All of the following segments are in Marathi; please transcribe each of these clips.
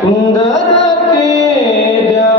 सुंदर के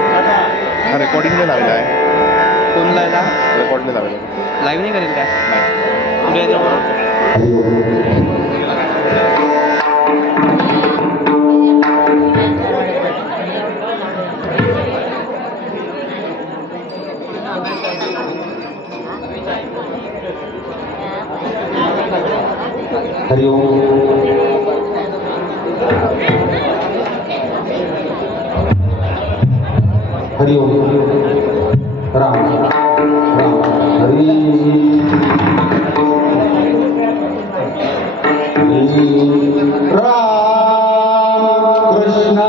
रेकॉर्डिंग नाही लावलं आहे. कोण लावला? रेकॉर्ड नाही लावलं. लाईव्ह नाही करेल काय? नाही. हरि ओम राम राम हरि राम कृष्ण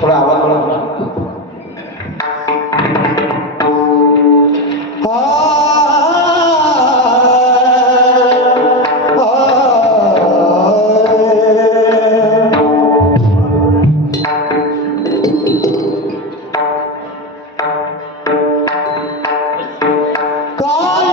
थोडा आवाज वाढवा. काय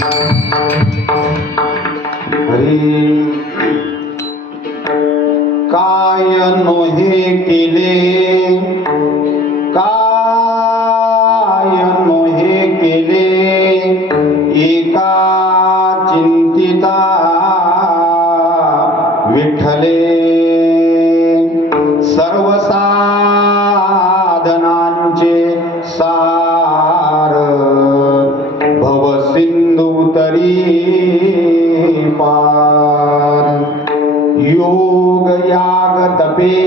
हरी काय नोहे केले, काय नोहे केले, एका चिंतिता विठ्ठले, सर्व साधनांचे सार, भव सिंधू तरी पार, योग याग तपे,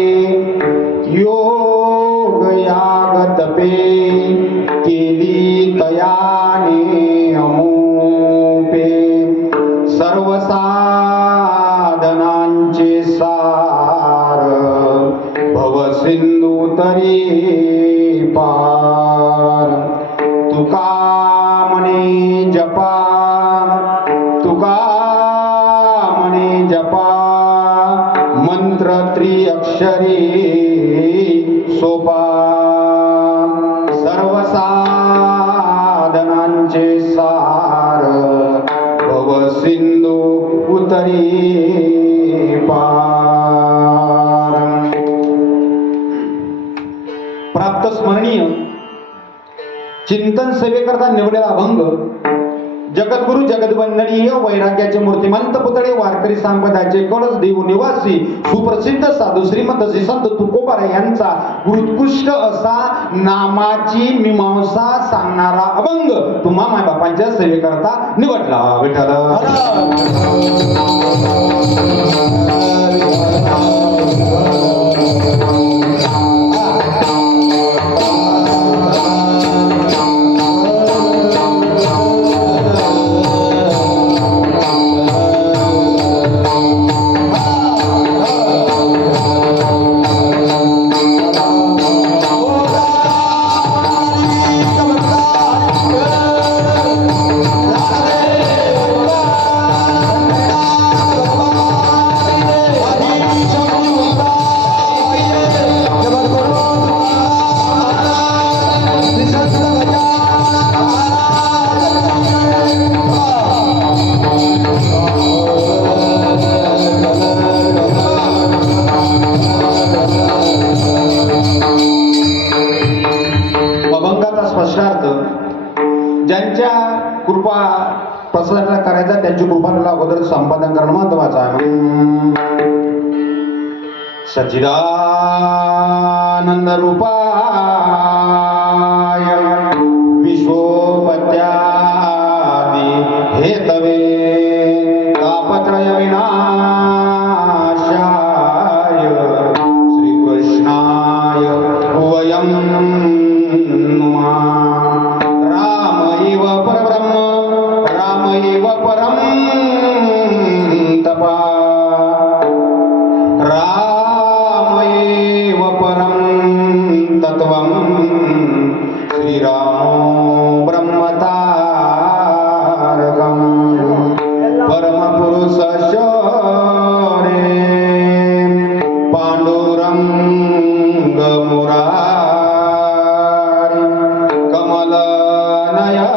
योग याग तपे, केली तयाने अमोपे, सर्व साधनांचे सार, भव सिंधू तरी पार, तुका म्हणे जपा, तुका म्हणे जपा, मंत्र त्रिअक्षरी सोपा, सर्व साधनांचे सार, भव सिंधू उतरी पार. प्राप्त स्मरणीय चिंतन सेवेकरता निवडलेला अभंग जगद्गुरु जगदवंदनीय वैराग्याचे मूर्तिमंत पुतळे वारकरी संप्रदायाचे कळस देव निवासी सुप्रसिद्ध साधू श्रीमंत श्री संत तुकोबारा यांचा उत्कृष्ट असा नामाची मीमांसा सांगणारा अभंग तुम्हा मायबापांच्या सेवेकरता निवडला. विठ्ठल ज्यांच्या कृपा प्रसाद करायचा त्यांची कृपा त्याला अगोदर संपादन करणं महत्वाचं आहे. सच्चिदानंद रूपाय विश्वोपत्यादि हेतवे तापत्रय विनाशाय श्रीकृष्णाय वयं नुमः. रामैव परं तपा, रामैव परं तत्त्वं, श्रीरामो ब्रह्मतारकं परमपुरुष शौर्ये पांडुरंग मुरारी कमलनयन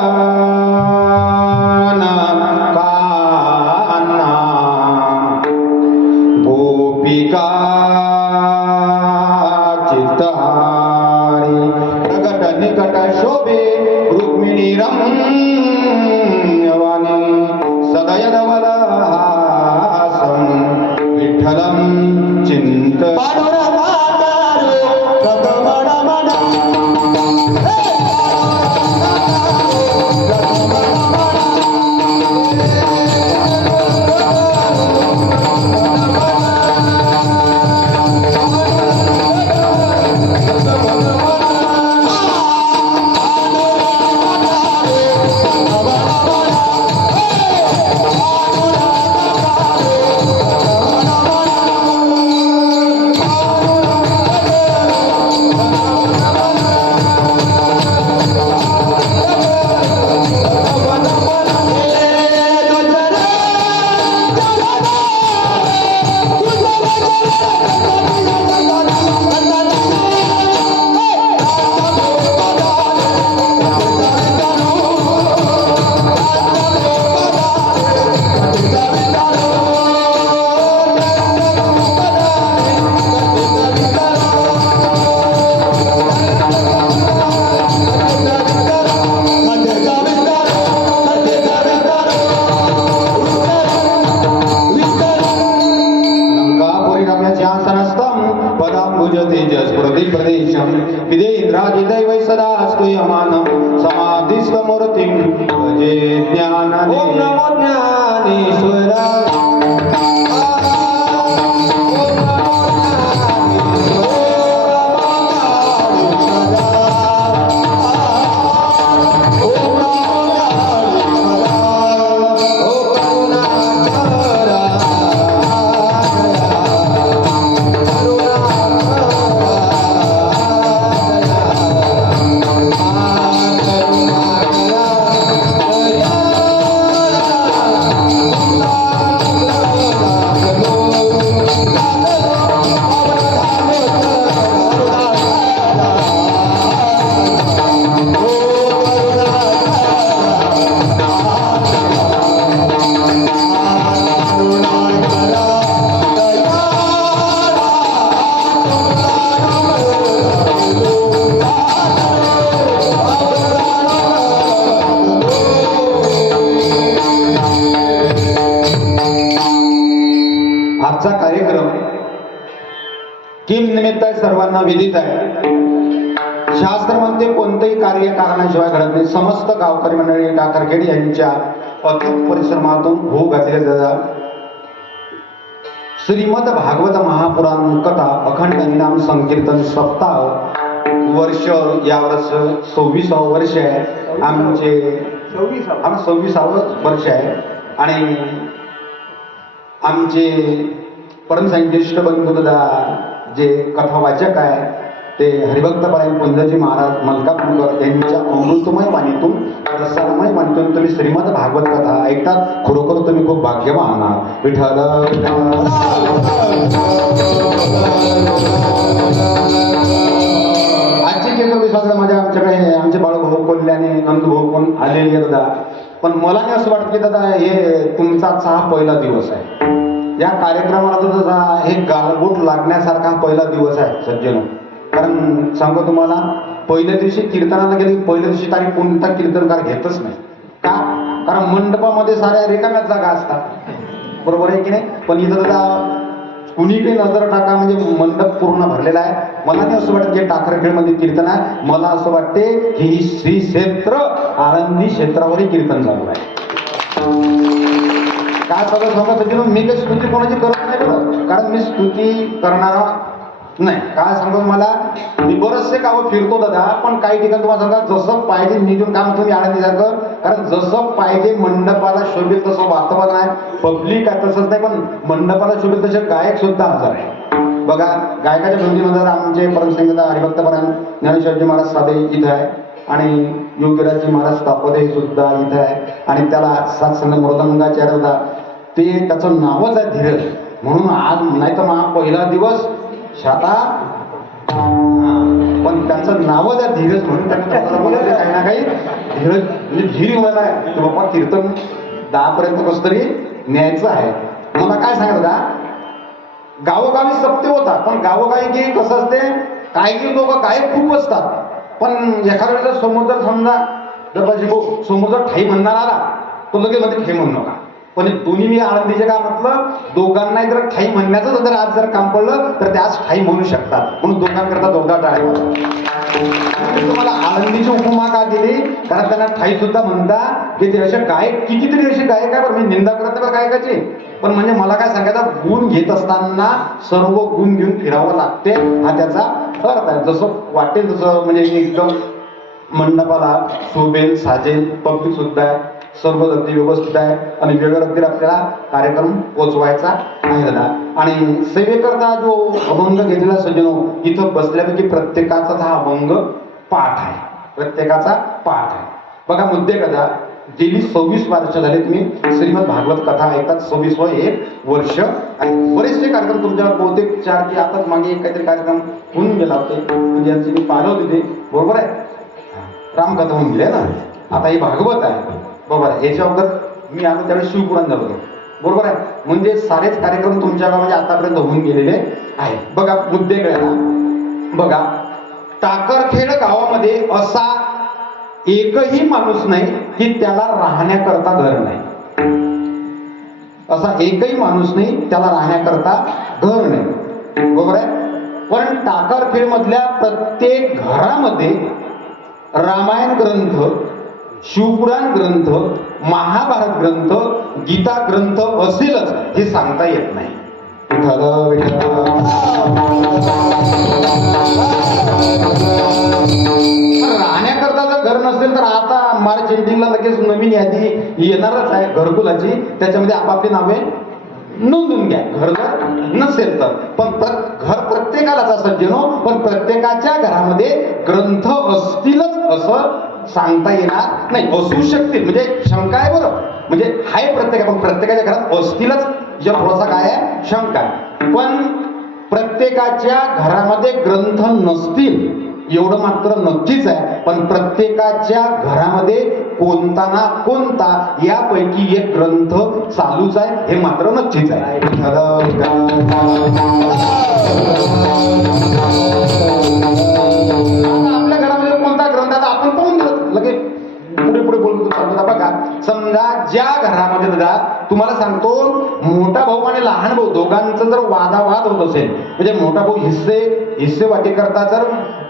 स्तूयमानं समाधिस्थमूर्तिं भजे ज्ञानानन्दं। ओम नमो ज्ञानेश्वराय। आजचा कार्यक्रम किम निमित्त आहे सर्वांना विदित आहे. शास्त्र म्हणते कोणतेही कार्य कारणाशिवाय घडत नाही. समस्त गावकरी मंडळी टाकरखेड यांच्या अथक परिश्रमातून होऊ घातले जातात. श्रीमद भागवत महापुराण कथा अखंड हरिनाम संकीर्तन सप्ताह वर्ष यावर्ष 26वे वर्ष आहे. आमचे 26वे वर्ष आहे आणि आमचे परमसंश्रेष्ठ बंधुदा जे कथावाचक आहे ते हरिभक्तपरायण पुंजजी महाराज मलकापूरकर यांच्या अमृतमय वाणीतून रसामय वाणीतून तुम्ही श्रीमद भागवत कथा ऐकतात. खरोखर तुम्ही खूप भाग्यवान आहात. विठ्ठल आजची केंद्र विश्वास माझ्या आमच्याकडे आमचे बाळूभाऊ कोल्ह्याने नंदभाऊ पण आलेले दादा. पण मला नाही असं वाटत की दादा हे तुमचा आजचा हा पहिला दिवस आहे. या कार्यक्रमाला तर जसा हे गालबोट लागण्यासारखा हा पहिला दिवस आहे सज्जन. कारण सांगू तुम्हाला पहिल्या दिवशी कीर्तनाला गेले पहिल्या दिवशी तारीख कोणता कीर्तनकार घेतच नाही का. कारण मंडपामध्ये साऱ्या रिकाम्याच जागा असतात. बरोबर आहे की नाही. पण इथं दादा कुणी काही नजर टाका म्हणजे मंडप पूर्ण भरलेला आहे. मला नाही असं वाटत जे टाकरखेडमध्ये कीर्तन आहे मला असं वाटते ही श्री क्षेत्र आळंदी क्षेत्रावरही कीर्तन चालू आहे. काय सगळं सांगा मी काही स्तुती कोणाची करत नाही बरं. कारण मी स्तुती करणारा नाही. काय सांगतो मला मी बरेचसे गावं फिरतो दादा. पण काही ठिकाणी तुम्हाला सांगा जसं पाहिजे निघून काम तुम्ही आळंदीसारखं. कारण जसं पाहिजे मंडपाला शोभेल तसं वातावरण आहे. पब्लिक आहे तसंच नाही. पण मंडपाला शोभेल तसे गायक सुद्धा हजर आहे. बघा गायकाच्या नोंदीमध्ये आमचे परमसंगीता हरिभक्तपरायण ज्ञानेश्वरजी महाराज साधे इथं आहे आणि योगीराजजी महाराज तापदे सुद्धा इथं आहे. आणि त्याला सात संघ मृदंगाचार्य ते त्याचं नावच आहे धीरज. म्हणून आज नाही तर मग पहिला दिवस शाता पण त्यांचं नावच आहे धीरज. म्हणून त्यांना काही ना काही धीरज म्हणजे धीर मला आहे की बाबा कीर्तन 10 पर्यंत कसं तरी न्यायचं आहे. मला काय सांगत होता गावोगावी सप्ते होतात. पण गावोगावी की कसं असते काही लोक गायक खूप असतात. पण एखाद्या वेळेस समोर जर समजा जर समोर जर ठाई म्हणणार आला तो लगेच मध्ये ठाई म्हणू नका. पण दोन्ही मी आळंदीचे काम म्हटलं दोघांना जर ठाई म्हणण्याचं जर आज जर काम पडलं तर ते आज ठाई म्हणू शकतात. म्हणून दोघांकरता जोरदार टाळ्या. तुम्हाला आळंदीची उपमा का दिली कारण त्यांना ठाई सुद्धा म्हणता की ते असे गायक कितीतरी असे गायक आहे. पण मी निंदा करत नाही गायकाची. पण म्हणजे मला काय सांगायचं गुण घेत असताना सर्व गुण घेऊन फिरावं लागते हा त्याचा अर्थ आहे. जसं वाटेल तसं म्हणजे एकदम मंडपाला शोभेल साजेल पब्लिक सुद्धा आहे. सर्व अगदी व्यवस्थित आहे आणि वेगळ्या अगदी आपल्याला कार्यक्रम पोचवायचा आहे दादा. आणि सेवेकरता जो अभंग घेतलेला सज्जनो इथं बसल्यापैकी प्रत्येकाचा हा अभंग पाठ आहे. प्रत्येकाचा पाठ आहे. बघा मुद्दे कदा गेली 26 वर्ष झाले तुम्ही श्रीमद भागवत कथा ऐकतात. 26वे वर्ष आहे. बरेचसे कार्यक्रम तुमच्या बहुतेक 4 की आता मागे काहीतरी कार्यक्रम होऊन गेला होते म्हणजे यांची मी पाहिलं होते ते बरोबर आहे. रामकथा होऊन गेले ना. आता ही भागवत आहे बरोबर आहे. याच्या अगोदर मी आलो त्यावेळेस शिवपुराण झालं होतं बरोबर आहे. म्हणजे सारेच कार्यक्रम तुमच्या गावामध्ये आतापर्यंत होऊन गेलेले आहे. बघा मुद्दे कळला. बघा टाकरखेड गावामध्ये असा एकही माणूस नाही की त्याला राहण्याकरता घर नाही. असा एकही माणूस नाही त्याला राहण्याकरता घर नाही बरोबर आहे. पण टाकरखेड मधल्या प्रत्येक घरामध्ये रामायण ग्रंथ, शिवपुराण ग्रंथ, महाभारत ग्रंथ, गीता ग्रंथ असेलच हे सांगता येत नाही. विठ्ठल विठ्ठल. राहण्याकरता जर घर नसेल तर आता मार्च एंडिंगला लगेच नवीन यादी येणारच आहे घरकुलाची, त्याच्यामध्ये आपापली नावे नोंदून घ्या घर जर नसेल तर. पण घर प्रत्येकालाच असं जनो, पण प्रत्येकाच्या घरामध्ये ग्रंथ असतीलच असं सांगता येणार नाही. असू शकतील म्हणजे शंका आहे बरं, म्हणजे आहे प्रत्येक, पण प्रत्येकाच्या घरात असतीलच या थोडासा काय आहे शंका. पण प्रत्येकाच्या घरामध्ये ग्रंथ नसतील एवढं मात्र नक्कीच आहे. पण प्रत्येकाच्या घरामध्ये कोणता ना कोणता यापैकी एक ग्रंथ चालूच आहे हे मात्र नक्कीच आहे. आपल्या घरामध्ये कोणता ग्रंथ आता आपण पाहून लगेच पुढे पुढे बोलतो सांगतो. बघा, समजा ज्या घरामध्ये दादा तुम्हाला सांगतो मोठा भाऊ आणि लहान भाऊ दोघांचं जर वादावाद होत असेल, म्हणजे मोठा भाऊ हिस्से वाटे करता जर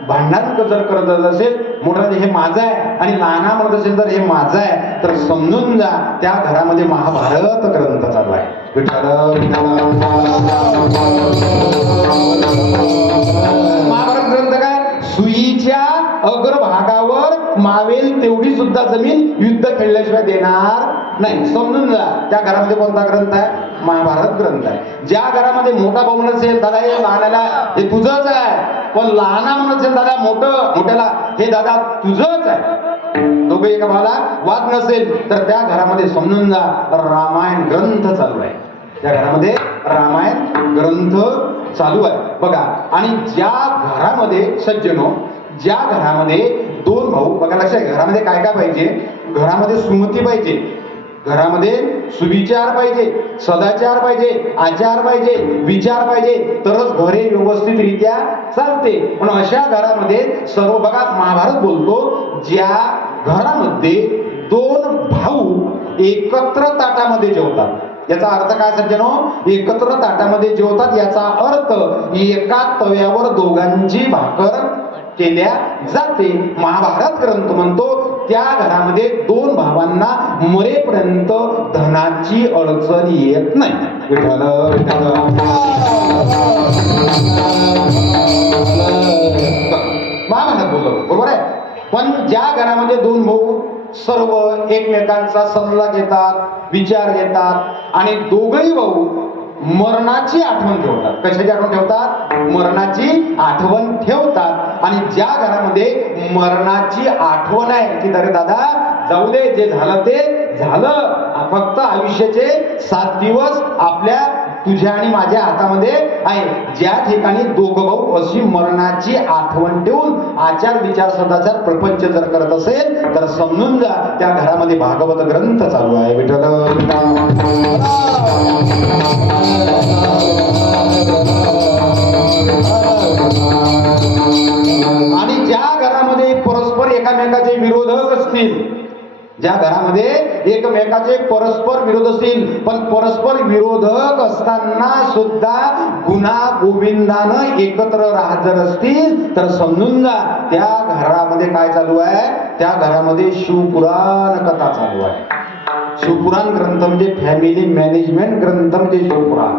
भांडण जर करत असेल, मोठा हे माझं आहे आणि लहाना म्हणत असेल तर हे माझं आहे, तर समजून जा त्या घरामध्ये महाभारत ग्रंथ चालू आहे. महाभारत ग्रंथ काय, सुईच्या अग्रभागावर मावेल तेवढी सुद्धा जमीन युद्ध खेळल्याशिवाय देणार नाही. समजून जा त्या घरामध्ये कोणता ग्रंथ आहे, महाभारत ग्रंथ आहे. ज्या घरामध्ये मोठा भाऊ म्हणत असेल दादा हे लहानाला हे तुझंच आहे, पण लहाना म्हणत असेल दादा मोठ्याला हे दादा तुझंच आहे, दोघे एका भावाला वाद नसेल तर त्या घरामध्ये समजून जा रामायण ग्रंथ चालू आहे. त्या घरामध्ये रामायण ग्रंथ चालू आहे. बघा, आणि ज्या घरामध्ये सज्जनो, ज्या घरामध्ये दोन भाऊ, बघा लक्षात, घरामध्ये काय काय पाहिजे, घरामध्ये सुमती पाहिजे, घरामध्ये सुविचार पाहिजे, सदाचार पाहिजे, आचार पाहिजे, विचार पाहिजे, तरच घरे व्यवस्थितरित्या चालते. पण अशा घरामध्ये सर्व, बघा महाभारत बोलतो ज्या घरामध्ये दोन भाऊ एकत्र ताटामध्ये जेवतात, याचा अर्थ काय सज्जनो, एकत्र ताटामध्ये जेवतात याचा अर्थ एका तव्यावर दोघांची भाकर केल्या जाते. महाभारत ग्रंथ म्हणतो त्या घरामध्ये दोन भावांना मरेपर्यंत धनाची अडचण येत नाही. विठ्ठल विठ्ठल. महाभारत बोलतो बरोबर आहे. पण ज्या घरामध्ये दोन भाऊ सर्व एकमेकांचा सल्ला घेतात, विचार घेतात आणि दोघही भाऊ मरणाची आठवण ठेवतात. कशाची आठवण ठेवतात, मरणाची आठवण ठेवतात. आणि ज्या घरामध्ये मरणाची आठवण आहे की अरे दादा जाऊ दे, जे झालं ते झालं, फक्त आयुष्याचे 7 दिवस आपल्या तुझ्या आणि माझ्या हातामध्ये आहे, ज्या ठिकाणी दोघं भाऊ अशी मरणाची आठवण ठेवून आचार विचार सदाचार प्रपंच जर करत असेल तर समजून जा त्या घरामध्ये भागवत ग्रंथ चालू आहे. विठ्ठल. आणि ज्या घरामध्ये परस्पर एकामेकाचे विरोधक असतील, ज्या घरामध्ये एकमेकाचे परस्पर विरोध असतील, पण परस्पर विरोधक असताना सुद्धा गुन्हा गोविंदानं एकत्र राहत जर असतील तर समजून जा त्या घरामध्ये काय चालू आहे, त्या घरामध्ये शिवपुराण कथा चालू आहे. शिवपुराण ग्रंथ म्हणजे फॅमिली मॅनेजमेंट ग्रंथ म्हणजे शिवपुराण.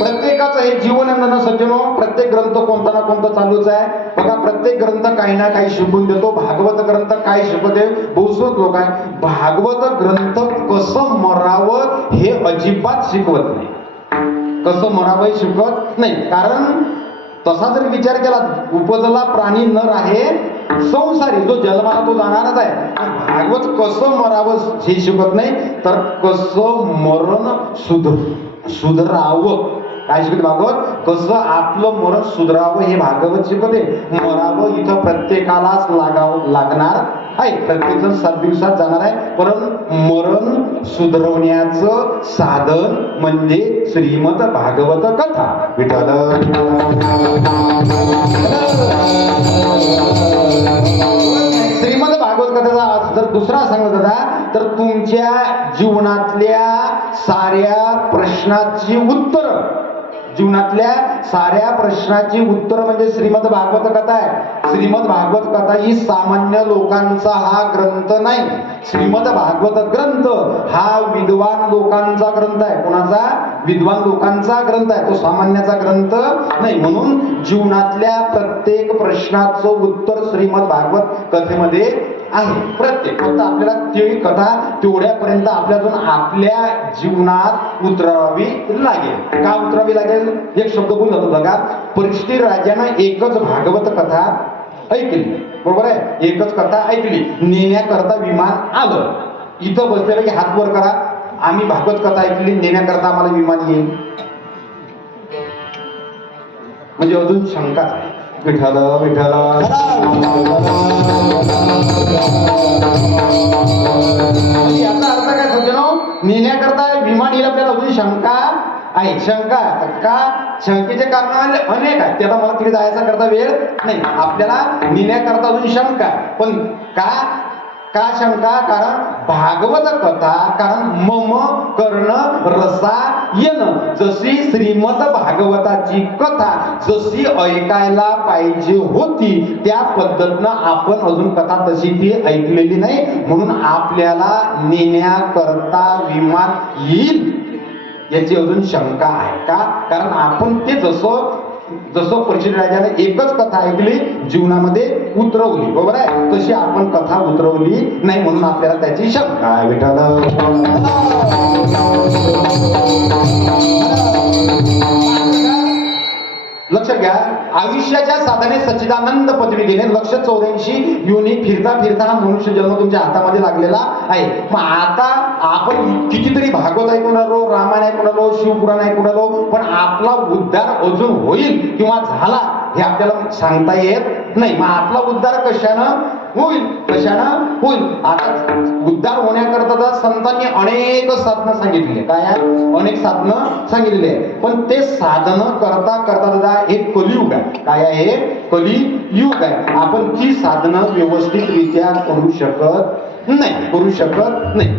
प्रत्येकाचं हे जीवन आहे ना सज्जनो, प्रत्येक ग्रंथ कोणता ना कोणता चालूच आहे. बघा, प्रत्येक ग्रंथ काही ना काही शिकवून देतो. भागवत ग्रंथ काय शिकवते, बहुसंख्य लोक आहे भागवत ग्रंथ कसं मरावं हे अजिबात शिकवत नाही. कसं मरावं हे शिकवत नाही. कारण तसा जर विचार केला, उपजला प्राणी नर आहे संसारी, जो जन्माला तो जाणारच आहे. भागवत कसं मरावं हे शिकवत नाही, तर कसं मरण सुधरावं काय शिकवते भागवत, कसं आपलं मरण सुधरावं हे भागवत शिकवते. मरावं इथं प्रत्येकालाच लागणार आहे, प्रत्येक जण 7 दिवसात जाणार आहे. परंतु मरण सुधरवण्याचं साधन म्हणजे श्रीमद भागवत कथा. विठ्ठल. श्रीमद भागवत कथेचा जर दुसरा सांगत होता तर तुमच्या जीवनातल्या साऱ्या प्रश्नाची उत्तर जीवनातल्या साऱ्या प्रश्नाची उत्तर म्हणजे श्रीमद भागवत कथा आहे. श्रीमद भागवत कथा ही सामान्य लोकांचा हा ग्रंथ नाही. श्रीमद भागवत ग्रंथ हा विद्वान लोकांचा ग्रंथ आहे. कोणाचा? विद्वान लोकांचा ग्रंथ आहे. तो सामान्याचा ग्रंथ नाही. म्हणून जीवनातल्या प्रत्येक प्रश्नाचं उत्तर श्रीमद भागवत कथेमध्ये आहे. प्रत्येक, फक्त आपल्याला ती कथा तेवढ्यापर्यंत आपल्यातून आपल्या जीवनात उतरवावी लागेल. का उतरावी लागेल? एक शब्द बोलला होता बघा. परीक्षित राजानं एकच भागवत कथा ऐकली. बरोबर आहे? एकच कथा ऐकली. नेण्याकरता विमान आलं. इथं बसलेलं की हात वर करा, आम्ही भागवत कथा ऐकली, नेण्याकरता आम्हाला विमान येईल. म्हणजे अजून शंकाच आहे. विठ्ठल विठ्ठल याचा अर्थ काय सज्जनो? नेण्याकरता विमान येईल आपल्याला अजून शंका आहे. शंका का? शंकेचे कारण अनेक आहेत. त्याला मला तिथे जायचा करता वेळ नाही. आपल्याला नेण्याकरता अजून शंका. पण का शंका? कारण भागवत कथा, कारण मम कर्ण रसायन, जशी श्रीमद भागवताची कथा जशी ऐकायला पाहिजे होती त्या पद्धतीनं आपण अजून कथा तशी ती ऐकलेली नाही. म्हणून आपल्याला नेण्याकरता विमान येईल याची अजून शंका आहे. का? कारण आपण ते जसं परीक्षित राजाने एकच कथा ऐकली, जीवनामध्ये उतरवली, बरोबर आहे, तशी आपण कथा उतरवली नाही. म्हणून आपल्याला त्याची शंका आहे. विठ्ठल लक्ष घ्या. आयुष्याच्या साधने सच्चिदानंद पदवी घेणे, 184 योनी फिरता फिरता हा मनुष्य जन्म तुमच्या हातामध्ये लागलेला आहे. मग आता आपण कितीतरी भागवत ऐकून आलो, रामायण ऐकून आलो, शिवपुराण ऐकून आलो, पण आपला उद्धार अजून होईल किंवा झाला हे आपल्याला सांगता येत नाही. मग आपला उद्धार कशानं होईल? कशानं होईल? आता उद्धार होण्याकरता संतांनी अनेक साधनं सांगितली. काय आहे? अनेक साधनं सांगितलेली आहे. पण ते साधनं करता करता एक कलियुग आहे. काय आहे? कलियुग आहे. आपण ती साधनं व्यवस्थितरित्या करू शकत नाही.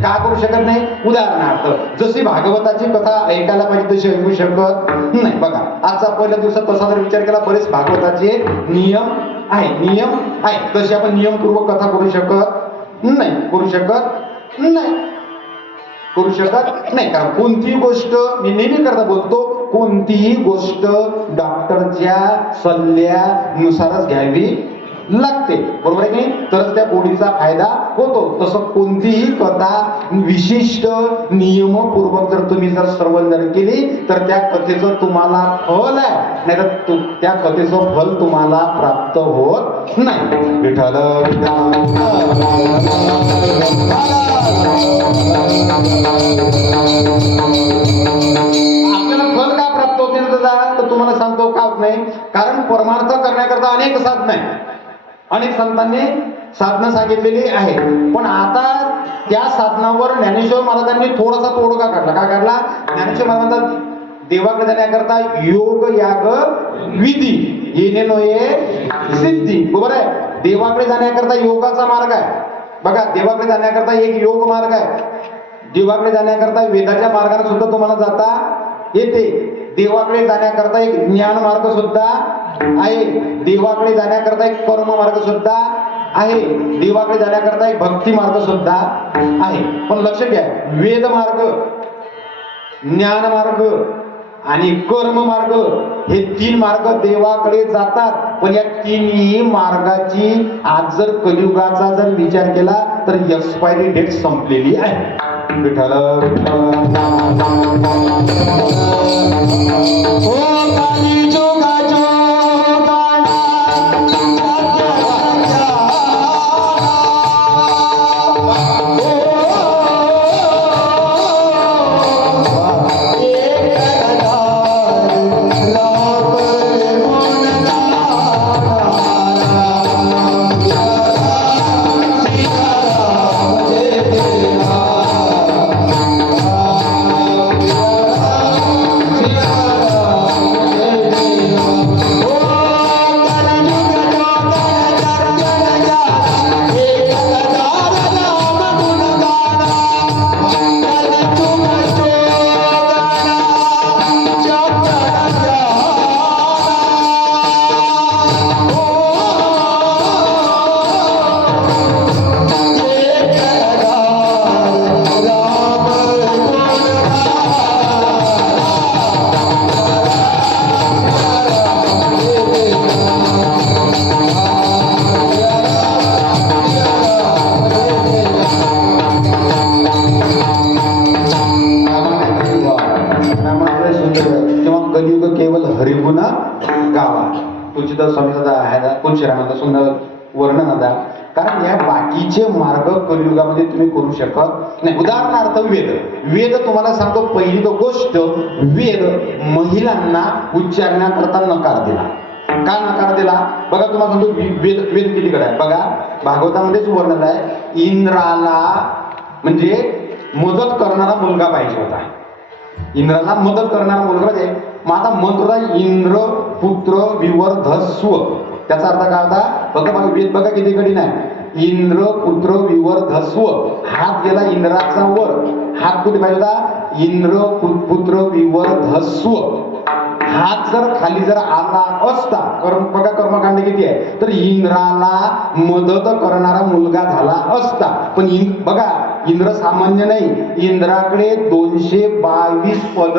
का करू शकत नाही? उदाहरणार्थ जशी भागवताची कथा ऐकायला पाहिजे तशी ऐकू शकत नाही. बघा, आजचा पहिल्या दिवसात तसा जर विचार केला, बरेच भागवताचे नियम आहे, तशी आपण नियमपूर्वक कथा करू शकत नाही. कारण कोणतीही गोष्ट, मी नेहमी करता बोलतो, कोणतीही गोष्ट डॉक्टरच्या सल्ल्यानुसारच घ्यावी लागते, बरोबर आहे की? तरच त्या गोडीचा फायदा होतो. तसं कोणतीही कथा विशिष्ट नियमपूर्वक जर तुम्ही श्रवण केली तर त्या कथेचं तुम्हाला फल आहे, नाहीतर त्या कथेचं फल तुम्हाला प्राप्त होत नाही. विठ्ठल आपल्याला फल का प्राप्त होते तर तुम्हाला सांगतो का होत नाही? कारण परमार्थ करण्याकरता अनेक साधनं आहेत. अनेक संतांनी साधनं सांगितलेली आहे. पण आता त्या साधनावर ज्ञानेश्वर महाराजांनी थोडासा तोडगा काढला. का काढला? ज्ञानेश्वर महाराजांचा देवाकडे जाण्याकरता योग याग विधी येणे नये सिद्धी, बरोबर आहे? देवाकडे जाण्याकरता योगाचा मार्ग आहे. बघा, देवाकडे जाण्याकरता एक योग मार्ग आहे. देवाकडे जाण्याकरता वेदाच्या मार्गाने सुद्धा तुम्हाला जाता येते. देवाकडे जाण्याकरता एक ज्ञान मार्ग सुद्धा आहे. देवाकडे जाण्याकरता एक कर्म मार्ग सुद्धा आहे. देवाकडे जाण्याकरता एक भक्ती मार्ग सुद्धा आहे. पण लक्ष घ्या, वेद मार्ग, ज्ञान मार्ग आणि कर्म मार्ग हे 3 मार्ग देवाकडे जातात. पण या 3ही मार्गाची आज जर कलियुगाचा जर विचार केला तर एक्सपायरी डेट संपलेली आहे. विठ्ठल शहरामध्ये सुंदर वर्णन द्या, कारण या बाकीचे मार्ग कलियुगामध्ये तुम्ही करू शकत नाही. उदाहरणार्थ वेद. वेद तुम्हाला सांगतो, पहिली तर गोष्ट, वेद महिलांना उच्चारण्याकरता नकार दिला. का नकार दिला? बघा तुम्हाला सांगतो, वेद वेद कितीकडे आहे बघा. भागवतामध्येच वर्णन आहे, इंद्राला म्हणजे मदत करणारा मुलगा पाहिजे होता. इंद्राला मदत करणारा मुलगा म्हणजे मग आता मंत्र इंद्र पुत्र विवर्धस्व, त्याचा अर्थ काय होता बघा. बघा वेद बघा किती कठीण आहे. इंद्र पुत्र विवर्धस्व, हात गेला इंद्राचा वर, हात कुठे पाहिजे होता? इंद्र पुत्र विवर्धस्व. हात जर खाली जर आला असता, बघा कर्मकांड किती आहे, तर इंद्राला मदत करणारा मुलगा झाला असता. पण बघा इंद्र सामान्य नाही, इंद्राकडे 222 पद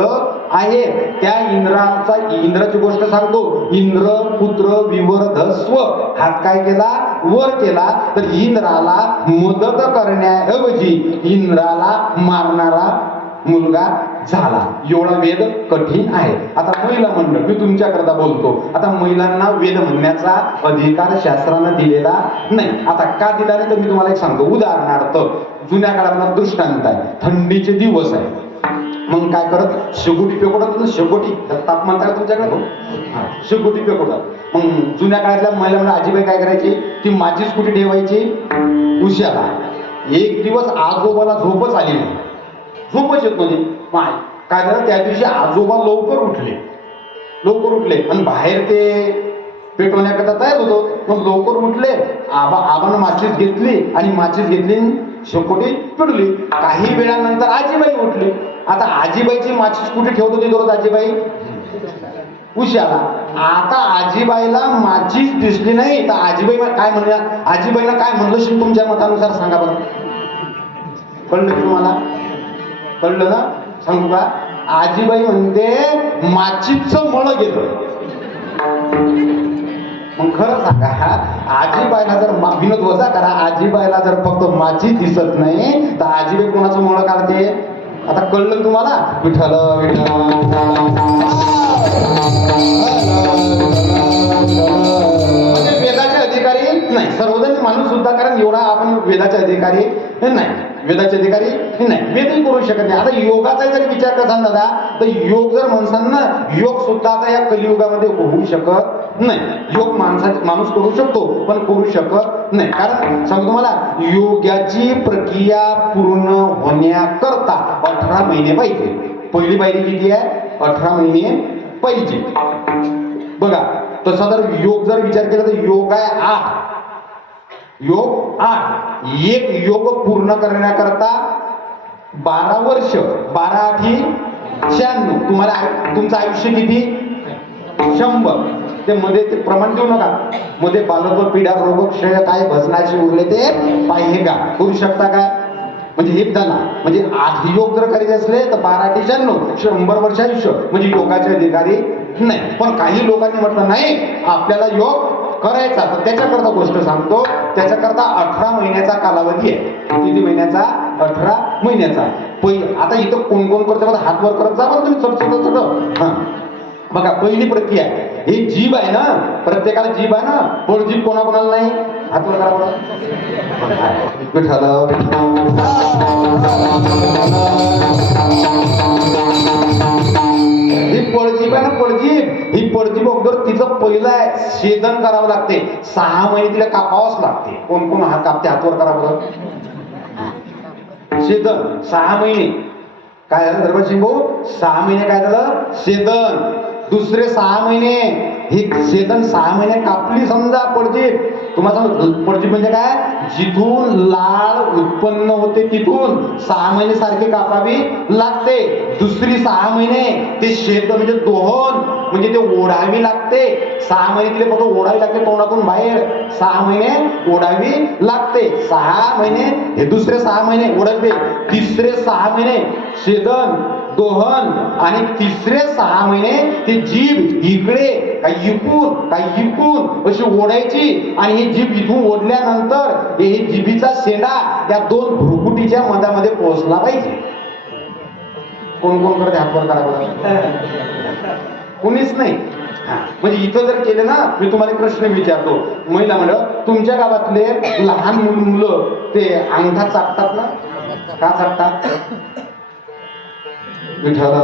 आहे. त्या इंद्राची गोष्ट सांगतो, इंद्र पुत्र विवर्धस्व, हात काय केला? वर केला. तर इंद्राला मदत करण्याऐवजी इंद्राला मारणारा मुलगा झाला. एवढा वेद कठीण आहे. आता महिला मंडळ, मी तुमच्याकरता बोलतो, आता महिलांना वेद म्हणण्याचा अधिकार शास्त्रानं दिलेला नाही. आता का दिला नाही तर मी तुम्हाला एक सांगतो. उदाहरणार्थ जुन्या काळातला दृष्टांत आहे, थंडीचे दिवस आहे, मग काय करत? शेकोटी पेकोटत. शेकोटी तापमान काय तुमच्याकडे? शेकोटी पेकोटत. मग जुन्या काळातल्या महिला म्हणजे आजीबाई काय करायची? ती माचीस कुठे ठेवायची? उशाला. एक दिवस आजोबाला झोपच आली नाही, झोपच येत नव्हती. काय झालं? त्या दिवशी आजोबा लवकर उठले आणि बाहेर ते पेटवण्याकरता तयार होतो. मग लवकर उठले, आबानं माचीस घेतली आणि शेकोटी पेटवली. काही वेळानंतर आजीबाई उठली. आता आजीबाईची माचीस कुठे ठेवत होती दररोज आजीबाई? उशाला. आता आजीबाईला माचीस दिसली नाही तर आजीबाई काय म्हणणार? आजीबाईला काय म्हणलं तुमच्या मतानुसार सांगा बरं. कळलं की तुम्हाला? कळलं ना? सांगू का? आजीबाई म्हणते माचीचं मळ गेलं. मग खरं सांगा, आजीबाईला जर विनोद वजा करा, आजीबाईला जर फक्त माचीच दिसत नाही तर आजीबाई कोणाचं मळ काढते? आता कळलं तुम्हाला? विठ्ठल म्हणजे वेदाचे अधिकारी नाही सर्वजण माणूस सुद्धा, कारण एवढा आपण वेदाचे अधिकारी नाही. वेदही करू शकत नाही. आता योगाचा जर विचार करता दादा, तर योग जर माणसांना, योग सुद्धा आता या कलियुगामध्ये होऊ शकत नाही. योग माणूस करू शकतो पण करू शकत नाही. कारण सांगतो तुम्हाला, योगाची प्रक्रिया पूर्ण होण्याकरता 18 महिने पाहिजे. पहिली पायरी किती आहे? 18 महिने पाहिजे. बघा तसा जर योग जर विचार केला तर योग आहे 8. योग 8. एक योग पूर्ण करण्याकरता 12 वर्ष. 12 8 96. तुम्हाला तुमचं आयुष्य किती? 100. ते मध्ये ते प्रमाण देऊ नका. मध्ये बालक पीडा रोग क्षय काय भजनाचे उरले ते पाहिजे का? करू शकता काय? म्हणजे हे झाला. म्हणजे 8 योग जर करायचे असले तर 12 8 96, 100 वर्ष आयुष्य. म्हणजे योगाचे अधिकारी नाही. पण काही लोकांनी म्हटलं नाही आपल्याला योग करायचा, तर त्याच्याकरता गोष्ट सांगतो. त्याच्याकरता 18 महिन्याचा कालावधी आहे. किती महिन्याचा? 18 महिन्याचा. आता इथं कोण कोण करते बघा, हात वर करत जा बरं तुम्ही सगळं. बघा पहिली प्रक्रिया ही जीभ आहे ना, प्रत्येकाला जीभ आहे ना. पोट जीभ कोणाकोणाला नाही? हात वर करा बरं. ही पळजीभ आहे ना, ही पळजीभ अगोदर तिचं पहिलं छेदन करावं लागते. 6 महिने तिला कापावंच लागते. कोण कोण हात कापते? हातवर करा बरं. छेदन 6 महिने. काय झालं धर्मसिंग भाऊ? 6 महिने काय झालं? छेदन. दुसरे 6 महिने ही छेदन 6 महिने कापली समजा पडजीभ. तुम्हाला सांगतो पडजीभ म्हणजे काय? जिथून लाळ उत्पन्न होते तिथून 6 महिने सारखी कापावी लागते. दुसरी 6 महिने ते छेदन म्हणजे दोहन, म्हणजे ते ओढावी लागते. 6 महिने तिला फक्त ओढावी लागते तोंडातून बाहेर. 6 महिने ओढावी लागते. 6 महिने हे दुसरे 6 महिने ओढते. तिसरे 6 महिने छेदन दोहन आणि तिसरे 6 महिने ती जीभ इकडे काही इकून अशी ओढायची. आणि ही जीभ इथून ओढल्यानंतर हे जिभीचा शेंडा या 2 भ्रुकुटीच्या मधामध्ये पोहोचला पाहिजे. कोण कोण करते? हात वर करा बरं. कोणीच नाही. म्हणजे इथं जर केलं ना, मी तुम्हाला एक प्रश्न विचारतो, महिला मंडळ, तुमच्या गावातले लहान मुलं ते अंगठा चाटतात ना, का चाटतात? विठ्ठल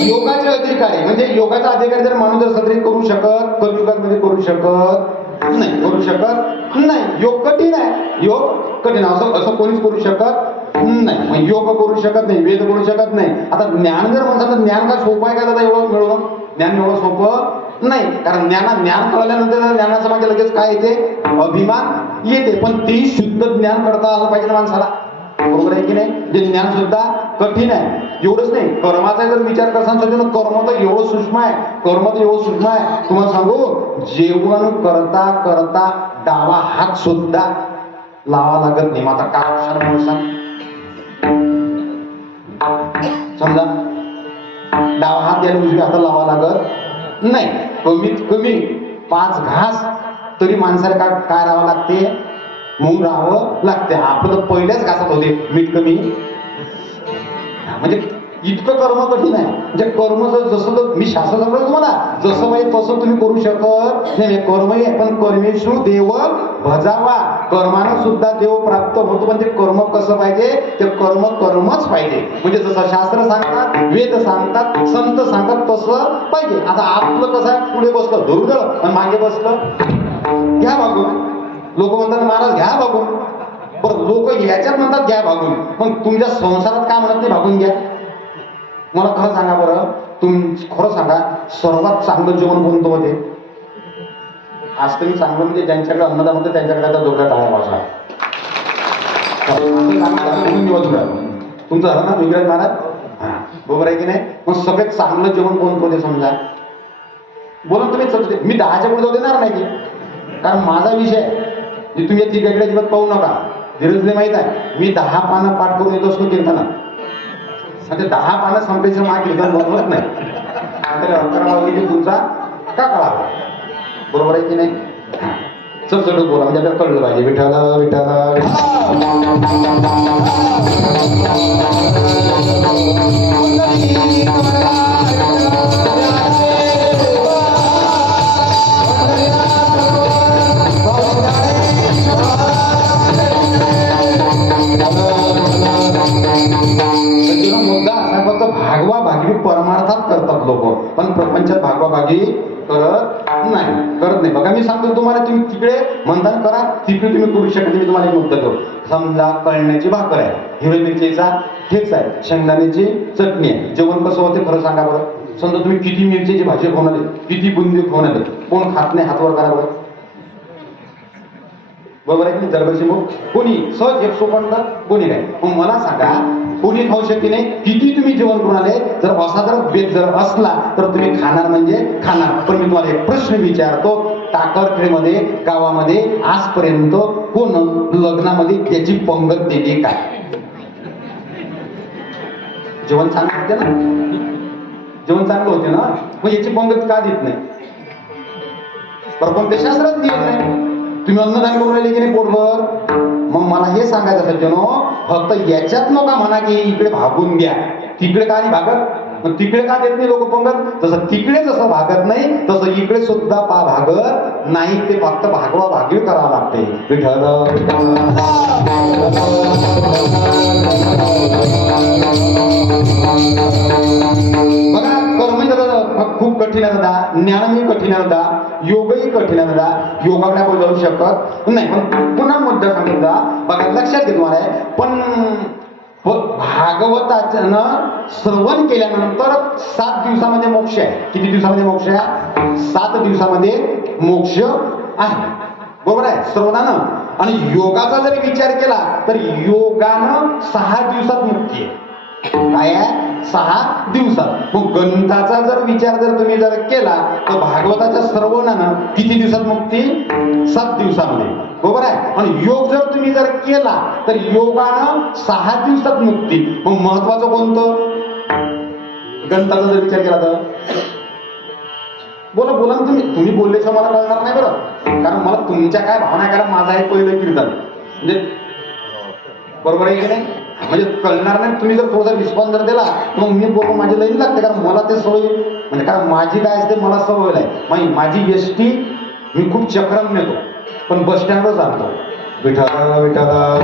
योगाचे अधिकारी, म्हणजे योगाचा अधिकारी जर माणूस जर सदरी करू शकत, कलियुगामध्ये करू शकत नाही, करू शकत नाही. योग कठीण आहे, योग कठीण असं कोणीच करू शकत नाही. मग योग करू शकत नाही, वेद करू शकत नाही. आता ज्ञान जर म्हणतात तर ज्ञान काय सोपं आहे का दादा? एवढं मिळवणं ज्ञान एवढं सोपं नाही. कारण ज्ञान कळल्यानंतर ज्ञानाचं मागे लगेच काय येते? अभिमान येते. पण ती शुद्ध ज्ञान करता आलं पाहिजे माणसाला, बरोबर आहे की नाही? जे ज्ञान सुद्धा कठीण आहे. एवढंच नाही, कर्माचा जर विचार करताना कर्म तर एवढं सूक्ष्म आहे, कर्म तर एवढं सूक्ष्म आहे. तुम्हाला सांगू, जेवण करता करता डावा हात सुद्धा लावा लागत नाही. आता काय सांग, समजा डावा हात याला उजव्या हातात लावा लागत नाही. कमीत कमी 5 घास तरी माणसाला काय राहावं लागते? मग राहावं लागते. आपलं तर पहिल्याच घासात होते मीठ कमी. म्हणजे इतकं कर्म कठीण आहे. म्हणजे कर्म जसं मी शास्त्र सांगतो तुम्हाला, जसं पाहिजे तसं तुम्ही करू शकत नाही. कर्म आहे, पण कर्मेषु देव भजावा. कर्मानं सुद्धा देव प्राप्त होतो. पण ते कर्म कसं पाहिजे? ते कर्मच पाहिजे. म्हणजे जसं शास्त्र सांगतात, वेद सांगतात, संत सांगतात तसं पाहिजे. आता आपलं कसं आहे, पुढे बसलं धुरदळ आणि मागे बसलं घ्या भागून. लोक म्हणतात महाराज घ्या भागून, बरं लोक याच्यात म्हणतात घ्या भागून, मग तुमच्या संसारात काय म्हणत नाही भागून घ्या? मला खरं सांगा बरं, खरं सांगा, सर्वात चांगलं जेवण कोणतं होते? आज तरी चांगलं म्हणजे ज्यांच्याकडे अन्नदान होतं त्यांच्याकडे आता जोरदार टाळ्या वाजवा. तुमचं झालं ना विग्रह महाराज? हा, बरोबर आहे की नाही? मग सगळ्यात चांगलं जेवण कोणतं होते समजा? बोला तुम्ही. मी 10च्या पुढे जाऊ देणार नाही की, कारण माझा विषय जे तुम्ही तिकडे अजिबात पाहू नका. धीरजले माहित आहे, मी 10 पानं पाठ करून येत असतो कीर्तनात. म्हणजे 10 पानं संपेचं मा कीर्तन बनवत नाही. अकरा तुमचा का कळा, बरोबर आहे की नाही? चढ बोला, म्हणजे आपल्याला कळलं पाहिजे. विठाला विठाला मुद्दा असा फक्त भागवा भागवी परमार्थात करतात लोक, पण प्रपंचात भागवा भागी करत नाही. बघा मी सांगतो तुम्हाला, तुम्ही तिकडे म्हणतात करा, तिकडे तुम्ही करू शकत. मी तुम्हाला एक मुद्दा देतो. समजा कळण्याची भाकर आहे, हिरवी मिरचीचा ठेचा आहे, शेंगदाण्याची चटणी आहे. जेवण कसं होते खरं सांगा बरं? समजा तुम्ही किती मिरचीची भाजी खाऊन आले, किती बुंदी खाऊन आले, कोण खात नाही हातवर करा बरं, बरोबर आहे की नाही? जरबशी मग कोणी सहज 150 कोणी नाही. मग मला सांगा, कोणी खाऊ शकते नाही? किती तुम्ही जेवण करून आले, जर असा जर बेत जर असला तर तुम्ही खाणार म्हणजे खाणार. पण मी तुम्हाला एक प्रश्न विचारतो, टाकरखेडमध्ये गावामध्ये आजपर्यंत कोण लग्नामध्ये त्याची पंगत देते काय? जेवण चांगलं होते ना, जेवण चांगलं होते ना, मग याची पंगत का देत नाही? बरं, कोणत्या शास्त्रात देत नाही? तुम्ही अन्नदान करून राहिले की नाही पोटभर? मग मला हे सांगायचं सज्जनो, फक्त याच्यात नका म्हणा की इकडे भागून द्या, तिकडे का नाही भागत? मग तिकडे का देत नाही लोक पंगत? तसं तिकडे जसं भागत नाही तसं इकडे सुद्धा भागत नाही. ते फक्त भागवा भागवी करावं लागते. विठ्ठल बघा, कर्म खूप कठीण आहे दादा, ज्ञानही कठीण आहे दादा, योगही कठीण आहे दादा. योगाकडे आपण जाऊ शकत नाही. पण पुन्हा मुद्दा सांगितला बघा, लक्षात घे तुम्हाला. पण भागवताचं श्रवण केल्यानंतर 7 दिवसामध्ये मोक्ष आहे. किती दिवसामध्ये मोक्ष आहे? 7 दिवसामध्ये मोक्ष आहे, बरोबर आहे, श्रवणानं. आणि योगाचा जर विचार केला तर योगानं 6 दिवसात मुक्ती आहे. काय आहे? 6 दिवसात. मग ग्रंथाचा जर विचार जर तुम्ही जर केला तर भागवताच्या श्रवणानं किती दिवसात मुक्ती? 7 दिवसामध्ये, बरोबर आहे. आणि योग जर तुम्ही जर केला तर योगानं 6 दिवसात मुक्ती. मग महत्वाचं कोणतं? गणिताचा जर विचार केला तर बोला बोला ना तुम्ही बोलल्याचं मला कळणार नाही बरं, कारण मला तुमच्या काय भावना आहे, कारण माझा एक पहिलं कीर्तन म्हणजे बरोबर आहे की नाही, म्हणजे कळणार नाही. तुम्ही जर थोडासा रिस्पॉन्स जर दिला मग मी बोलून माझी लाईन लागते, कारण मला ते सवय म्हणजे कारण माझी काय असते मला सवय आहे. माझी एसटी मी खूप चक्रम नेतो पण बस स्टँडवर जातो विठाला विठाला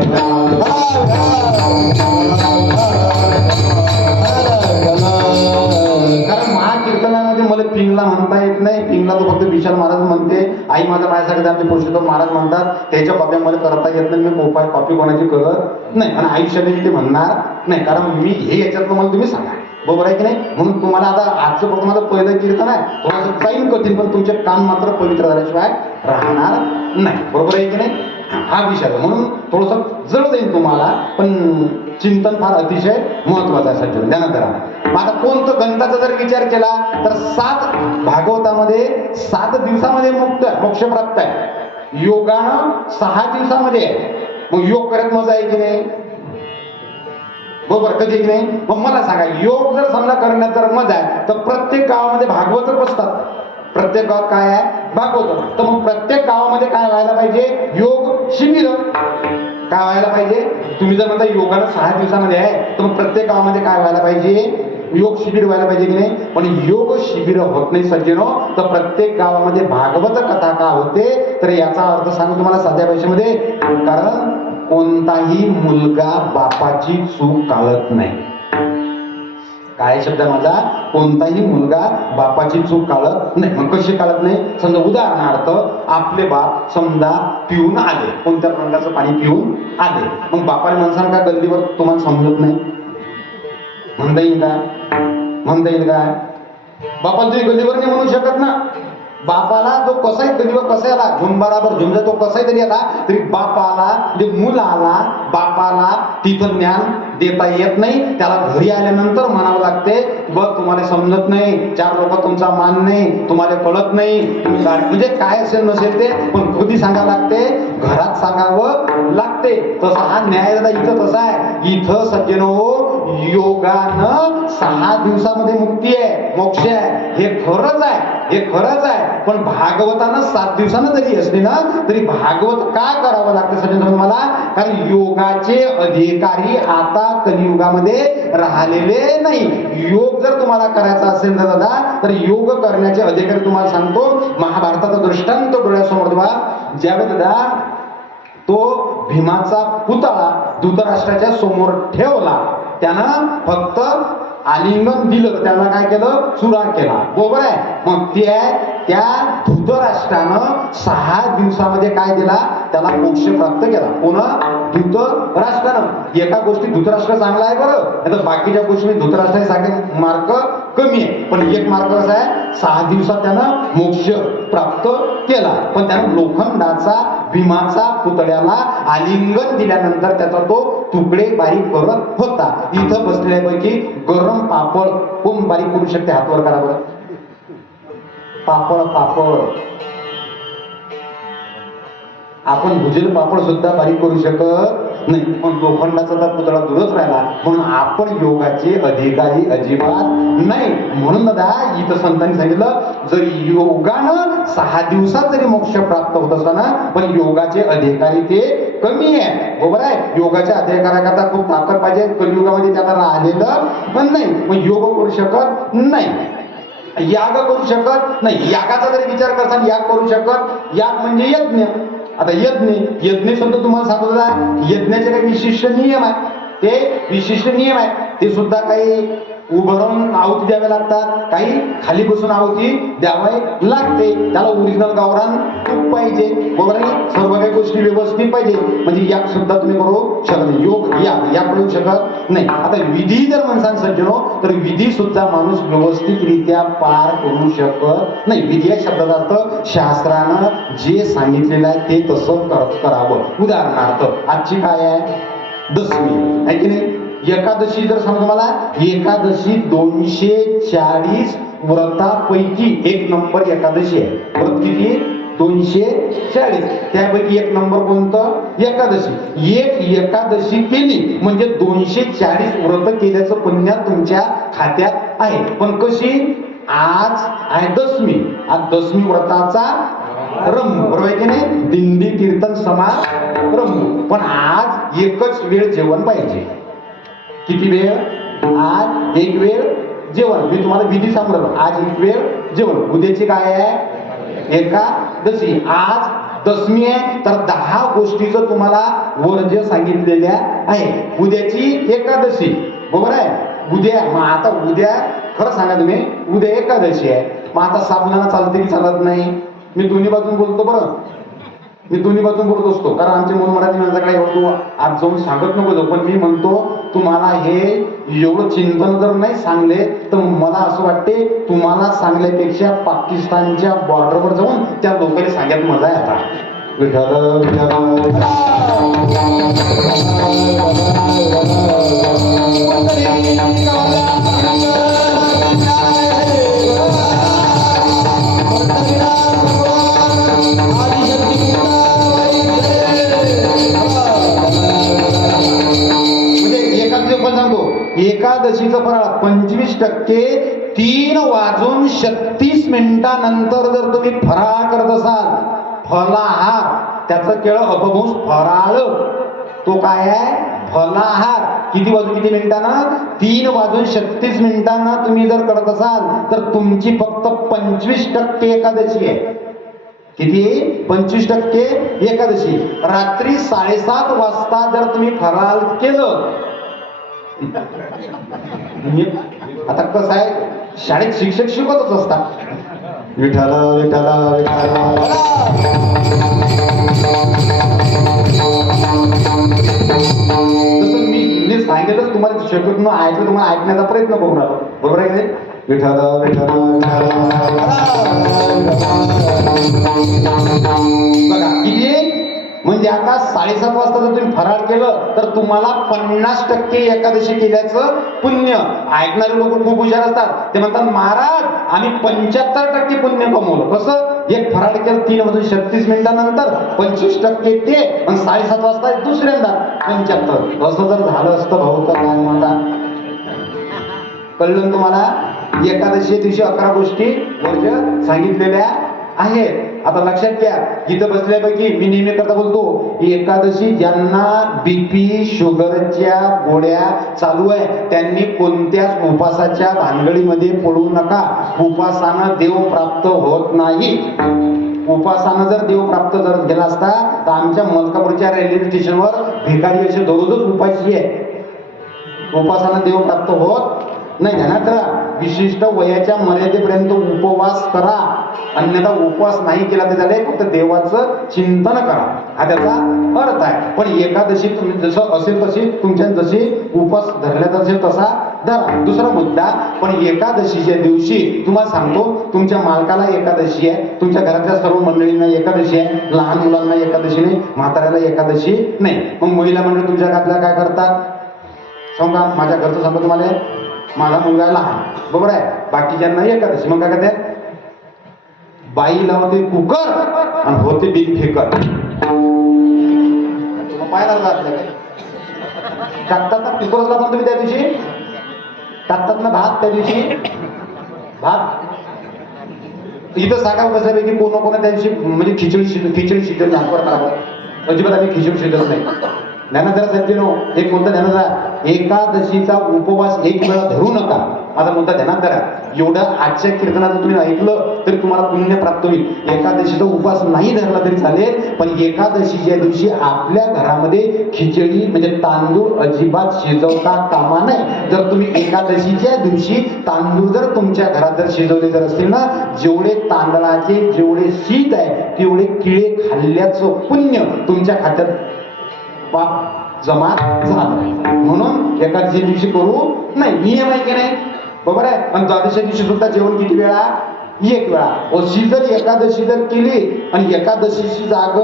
कारण महाकीर्तनामध्ये मला पिंगला म्हणता येत नाही. पिंगला तो फक्त विशाल महाराज म्हणते. आई माझा माझ्यासाठी आमचे पुरुषोत्तम महाराज म्हणतात, त्याच्या कॉप्या मला करता येत नाही. मी कॉपी कोणाची करत नाही आणि आयुष्याने मी ते म्हणणार नाही, कारण मी हे याच्यातलं मला तुम्ही सांगा बरोबर आहे की नाही. म्हणून तुम्हाला आता आजचं फक्त माझं पहिलं कीर्तन आहे, थोडंसं जाईल कठीण पण तुमचे कान मात्र पवित्र झाल्याशिवाय राहणार नाही, बरोबर आहे की नाही. हा विषय आहे म्हणून थोडंसं जड जाईल तुम्हाला, पण चिंतन फार अतिशय महत्वाचं आहे सध्या ध्यानात धरा. आता कोणतं गणिताचा जर विचार केला तर 7 भागवतामध्ये 7 दिवसामध्ये मोक्ष प्राप्त आहे. योगानं 6 दिवसामध्ये आहे. मग योग करत मजा आहे की नाही, बरोबर कधी की नाही. मग मला सांगा, योग जर समजा करण्यात जर मजा आहे तर प्रत्येक गावामध्ये भागवत बसतात. प्रत्येक गावात काय आहे भागवत. तर मग प्रत्येक गावामध्ये काय व्हायला पाहिजे, योग शिबिर काय व्हायला पाहिजे. तुम्ही जर म्हणता योगानं 6 दिवसामध्ये आहे तर मग प्रत्येक गावामध्ये काय व्हायला पाहिजे, योग शिबिर व्हायला पाहिजे की नाही. पण योग शिबिर होत नाही सज्जनो, तर प्रत्येक गावामध्ये भागवत कथा का होते, तर याचा अर्थ सांगू तुम्हाला साध्या भाषेमध्ये, कारण कोणताही मुलगा बापाची चूक काढत नाही. काय शब्द माझा, कोणताही मुलगा बापाची चूक काढत नाही. मग कशी काढत नाही, समजा उदाहरणार्थ आपले बाप समजा पिऊन आले, कोणत्या रंगाचं पाणी पिऊन आले, मग बापाने माणसाला का गल्लीवर तुम्हाला समजत नाही म्हणता येईल काय, म्हणता येईल काय. बापाला तुम्ही गल्लीवर नाही म्हणू शकत ना. बापाला तो कसाही गल्लीवर कसा आला झुंबारावर झुंजा तो कसाही तरी आला तरी बापाला म्हणजे मुलाला बापाला तिथं ज्ञान देता येत नाही. त्याला घरी आल्यानंतर म्हणावं लागते, बघ तुम्हाला समजत नाही, 4 लोक तुमचा मान नाही, तुम्हाला कळत नाही, तुम्ही म्हणजे काय असेल नसेल ते पण कधी सांगावं लागते, घरात सांगावं लागते. तसा हा न्याय इथं तसा आहे. इथं सज्जनो योगानं 6 दिवसामध्ये मुक्ती आहे, मोक्ष आहे, हे खरंच आहे, हे खरंच आहे. पण भागवतानं 7 दिवसानं जरी असली ना तरी भागवत का करावं लागतं सज्जन मला, कारण योगाचे अधिकारी आता कलियुगामध्ये राहिलेले नाही. योग जर तुम्हाला करायचा असेल ना दादा, तर योग करण्याचे अधिकारी तुम्हाला सांगतो, महाभारताचा दृष्टांत डोळ्यासमोर ठेवा. ज्यावेळी दादा तो भीमाचा पुतळा धृतराष्ट्राच्या समोर ठेवला, त्यानं फक्त आलिंगन दिलं, त्याला काय केलं, चुरा केला, बरोबर आहे. मग त्या धृतराष्ट्रानं 6 दिवसामध्ये काय दिला, त्याला मोक्ष प्राप्त केला. पुन्हा धृतराष्ट्रानं, एका गोष्टी धृतराष्ट्र चांगला आहे बरं, नाही तर बाकीच्या गोष्टी धृतराष्ट्रासाठी मार्क कमी आहे, पण एक मार्क असा आहे 6 दिवसात त्यानं मोक्ष प्राप्त केला. पण त्यानं लोखंडाचा भीमाचा पुतळ्याला आलिंगन दिल्यानंतर त्याचा तो तुकडे बारीक करत होता. इथं बसलेल्यापैकी गरम पापड कोण बारीक करू शकते, हातवर करा बरं. पापड आपण भुजेल पापड सुद्धा बारीक करू शकत नाही, पण लोखंडाचा तर पुतळा दूरच राहिला. म्हणून आपण योगाचे अधिकारी अजिबात नाही. म्हणून दादा इथं संतांनी सांगितलं, जरी योगानं 6 दिवसात जरी मोक्ष प्राप्त होत असताना पण योगाचे अधिकारी ते कमी आहे, बरोबर आहे. योगाच्या अधिकाऱ्याकरता खूप ताकद पाहिजे, कलियुगामध्ये त्याला राहिलेलं पण नाही. मग योग करू शकत नाही, याग करू शकत नाही. यागाचा जरी विचार करताना याग करू शकत, याग म्हणजे यज्ञ. आता यज्ञ शब्द तुम्हाला सांगतो दादा, यज्ञाचे काही विशिष्ट नियम आहे, ते विशिष्ट नियम आहे. ते सुद्धा काही उभं राहून आहुती द्याव्या लागतात, काही खाली बसून आहुती द्यावी लागते. त्याला ओरिजिनल गावरान तूप पाहिजे, बरोबर आहे. सर्व काही गोष्टी व्यवस्थित पाहिजे, म्हणजे याग सुद्धा तुम्ही करू शकत नाही. योग याग करू शकत नाही. आता विधी जर म्हणसान सज्जनो, तर विधी सुद्धा माणूस व्यवस्थितरित्या पार करू शकत नाही. विधी या शब्दाचा अर्थ शास्त्रानं जे सांगितलेलं आहे ते तसं करावं. उदाहरणार्थ आजची काय आहे, दशमी आहे की नाही. एकादशी जर सांगतो मला, एकादशी 240 व्रतापैकी 1 नंबर एकादशी आहे. व्रत किती, 240. त्यापैकी एक नंबर कोणतं? एकादशी. एक एकादशी केली म्हणजे 240 व्रत केल्याचं पुण्य तुमच्या खात्यात आहे. पण कशी? आज आहे दशमी. आज दशमी व्रताचा रंग, बरोबर आहे की नाही? दिंडी कीर्तन समारंभ. पण आज एकच वेळ जेवण पाहिजे. किती वेळ? आज एक वेळ जेवण. मी तुम्हाला विधी सांगतो. आज एक वेळ जेवण. उद्याची काय आहे? एकादशी. आज दशमी आहे तर 10 गोष्टीचं तुम्हाला वर्ज्य सांगितलेल्या आहे. उद्याची एकादशी, बरोबर आहे? उद्या, मग आता उद्या खरं सांगा तुम्ही, उद्या एकादशी आहे, मग आता साबुदाणा चालते की चालत नाही? मी दोन्ही बाजून बोलतो बरं, मी दोन्ही बाजून बोलत असतो, कारण आमचे मूळ मराठी माणसाकडे होतो आज जाऊन सांगत नको जाऊ. पण मी म्हणतो तुम्हाला हे एवढं चिंतन जर नाही सांगले तर मला असं वाटते तुम्हाला सांगल्यापेक्षा पाकिस्तानच्या बॉर्डरवर जाऊन त्या लोकांनी सांगण्यात मजा आहे. आता विठ्ठल विठ्ठल एकादशीचं फराळ 25%. 3:36 जर तुम्ही फराळ करत असाल, फलाहार, त्याचं केळं अपभ्रंश फराळ, तो काय आहे? फलाहार. किती वाजून किती मिनिटांना? 3:36 तुम्ही जर करत असाल तर तुमची फक्त 25% एकादशी आहे. किती? 25% एकादशी. रात्री 7:30 वाजता जर तुम्ही फराळ केलं, आता कसं आहे, शाळेत शिक्षक शिकवतच असतात विठ्ठल विठ्ठल विठ्ठल. तसं मी सांगितलंच तुम्हाला, शेवटून ऐकलं, तुम्हाला ऐकण्याचा प्रयत्न करू राहिलो, बरोबर आहे की विठ्ठल विठ्ठल बघा किती. म्हणजे आता 7:30 वाजता जर तुम्ही फराळ केलं तर तुम्हाला 50% एकादशी केल्याचं पुण्य. ऐकणारे लोक खूप हुशार असतात, ते म्हणतात महाराज आम्ही 75% पुण्य कमवलं. कसं? एक फराळ केलं 3:36 नंतर 25% ते, आणि 7:30 वाजता दुसऱ्यांदा 75. असं जर झालं असतं भाऊ तर काय म्हणतात? कळलं तुम्हाला? एकादशी दिवशी 11 गोष्टी वर्ज्य सांगितलेल्या आहेत. आता लक्षात घ्या, इथं बसल्यापैकी मी नेहमी करता बोलतो, एकादशी ज्यांना बीपी शुगरच्या गोळ्या चालू आहे त्यांनी कोणत्याच उपासाच्या भानगडीमध्ये पडू नका. उपासानं देव प्राप्त होत नाही. उपासानं जर देव प्राप्त जर गेला असता तर आमच्या मलकापूरच्या रेल्वे स्टेशनवर भिकारी असे दररोजच उपाशी आहे. उपासानं देव प्राप्त होत नाही. ध्यानात राहा, विशिष्ट वयाच्या मर्यादेपर्यंत उपवास करा, अन्यथा उपवास नाही केला तरी फक्त देवाचं चिंतन करा, हा त्याचा अर्थ आहे. पण एकादशी तुम्ही जसं असेल तशी तुमच्या जशी उपवास धरल्यात असेल तसा धरा. दुसरा मुद्दा, पण एकादशीच्या दिवशी तुम्हाला सांगतो, तुमच्या मालकाला एकादशी आहे, तुमच्या घरातल्या सर्व मंडळींना एकादशी आहे, लहान मुलांना एकादशी नाही, म्हाताऱ्याला एकादशी नाही. मग महिला मंडळी तुमच्या घरातल्या काय करतात सांगा? माझ्या घरचं सांगतो तुम्हाला, माझा मुलगा लहान, बरोबर आहे, बाकीच्यांना एकादशी. मग काय करते? बाई लावते कुकर आणि होते बिन फेकर. पाहायला जात नाही टाकतात ना कुकरच लावतात तुम्ही त्या दिवशी, टाकतात ना भात त्या दिवशी. भात इथं सांगा बसल्यापैकी कोणा त्या दिवशी म्हणजे खिचडी शिजत नाही. अजिबात आम्ही खिचडी शिजत नाही. ज्ञानोधरा सज्जनो, एक मुद्दा ध्यानात राहा, एकादशीचा उपवास एक वेळा धरू नका. माझा मुद्दा ध्यानात करा. एवढं आजच्या कीर्तनात तुम्ही ऐकलं तरी तुम्हाला पुण्य प्राप्त होईल. एकादशीचा उपवास नाही धरला तरी चालेल, पण एकादशीच्या दिवशी आपल्या घरामध्ये खिचडी म्हणजे तांदूळ अजिबात शिजवता कामा नये. जर तुम्ही एकादशीच्या दिवशी तांदूळ जर तुमच्या घरात जर शिजवले जर असतील ना, जेवढे तांदळाचे जेवढे शीत आहे तेवढे किडे खाल्ल्याचं पुण्य तुमच्या खात्यात पाप जमा झाला. म्हणून एकादशी दिवशी करू नाही, नियम आहे की नाही, बरोबर आहे. आणि द्वादशी दिवशी सुद्धा जेवण किती वेळा? एक वेळा. अशी जर एकादशी जर केली आणि एकादशीची जाग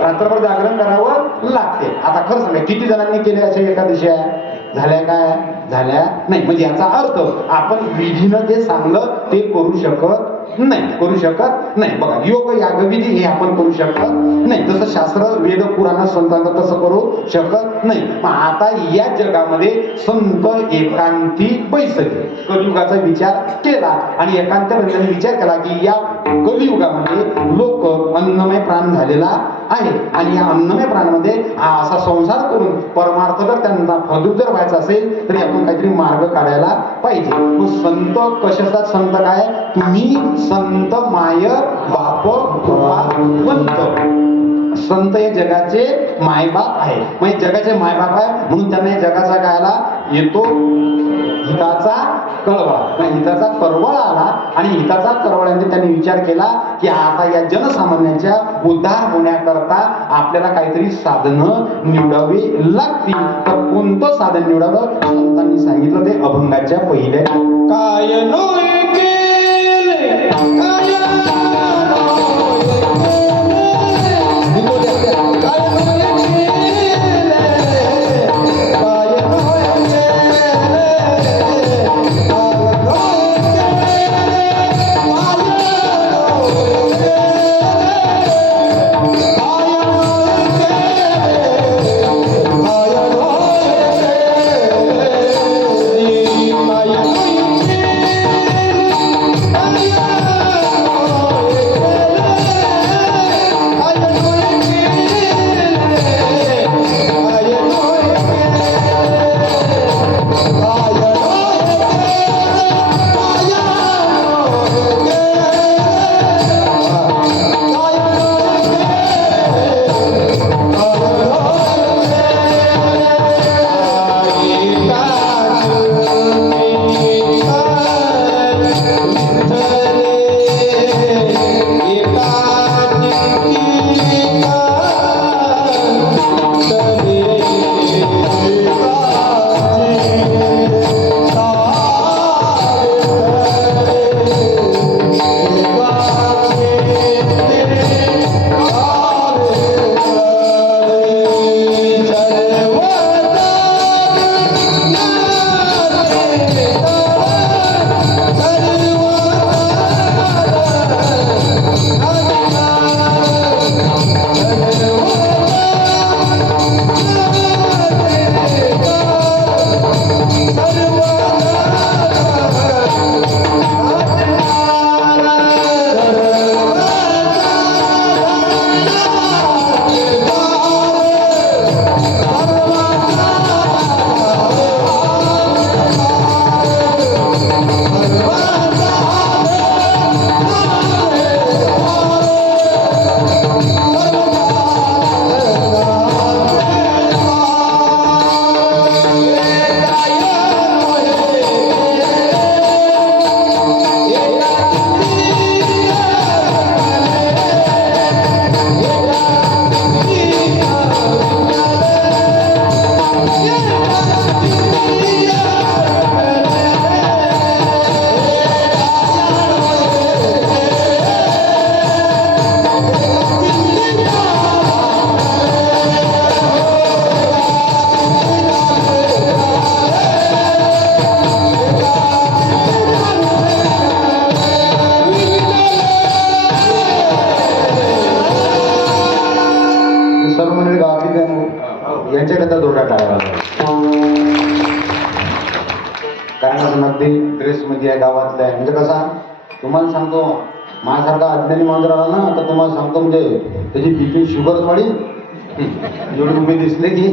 रात्रभर जागरण करावं लागते. आता खरं सांगा, किती जणांनी केले अशा एकादशी झाल्या? काय झाल्या नाही. म्हणजे याचा अर्थ आपण विधीनं जे सांगलं ते करू शकत नाही, करू शकत नाही. बघा, योग यागविधी हे आपण करू शकत नाही. जसं शास्त्र वेद पुराण संतांना तसं करू शकत नाही. मग आता या जगामध्ये संत एकांती बैसले कलियुगाचा विचार केला आणि एकांत बंधने विचार केला की या कलियुगामध्ये लोक अन्नमय प्राण झालेला आहे आणि या अन्नमय प्राणामध्ये हा असा संसार करून परमार्थ जर त्यांना फलरूप जर व्हायचा असेल तर आपण काहीतरी मार्ग काढायला पाहिजे. मग संत कशाचा संत काय? तुम्ही संत माय बाप भगवंत. संत हे जगाचे मायबाप आहे. म्हणजे जगाचे मायबाप आहे म्हणून त्यांना या जगाचा कायला येतो हिताचा कळवळा. हिताचा करवळा आला आणि हिताचा करवळ्याने त्यांनी विचार केला की आता या जनसामान्यांच्या उद्धार होण्याकरता आपल्याला काहीतरी साधनं निवडावी लागतील. तर कोणतं साधन निवडावं? संतांनी सांगितलं ते अभंगाच्या पहिल्या काय नोय केले काय यांच्याकरता दोरडा टाळावा. कारण नगदी ड्रेस मध्ये आहे गावातल्या आहे. म्हणजे कसा तुम्हाला सांगतो माझ्यासारखा अज्ञानी मांजर आला ना तर तुम्हाला सांगतो म्हणजे त्याची बीपी शुगर वाढील. एवढे उभे दिसले की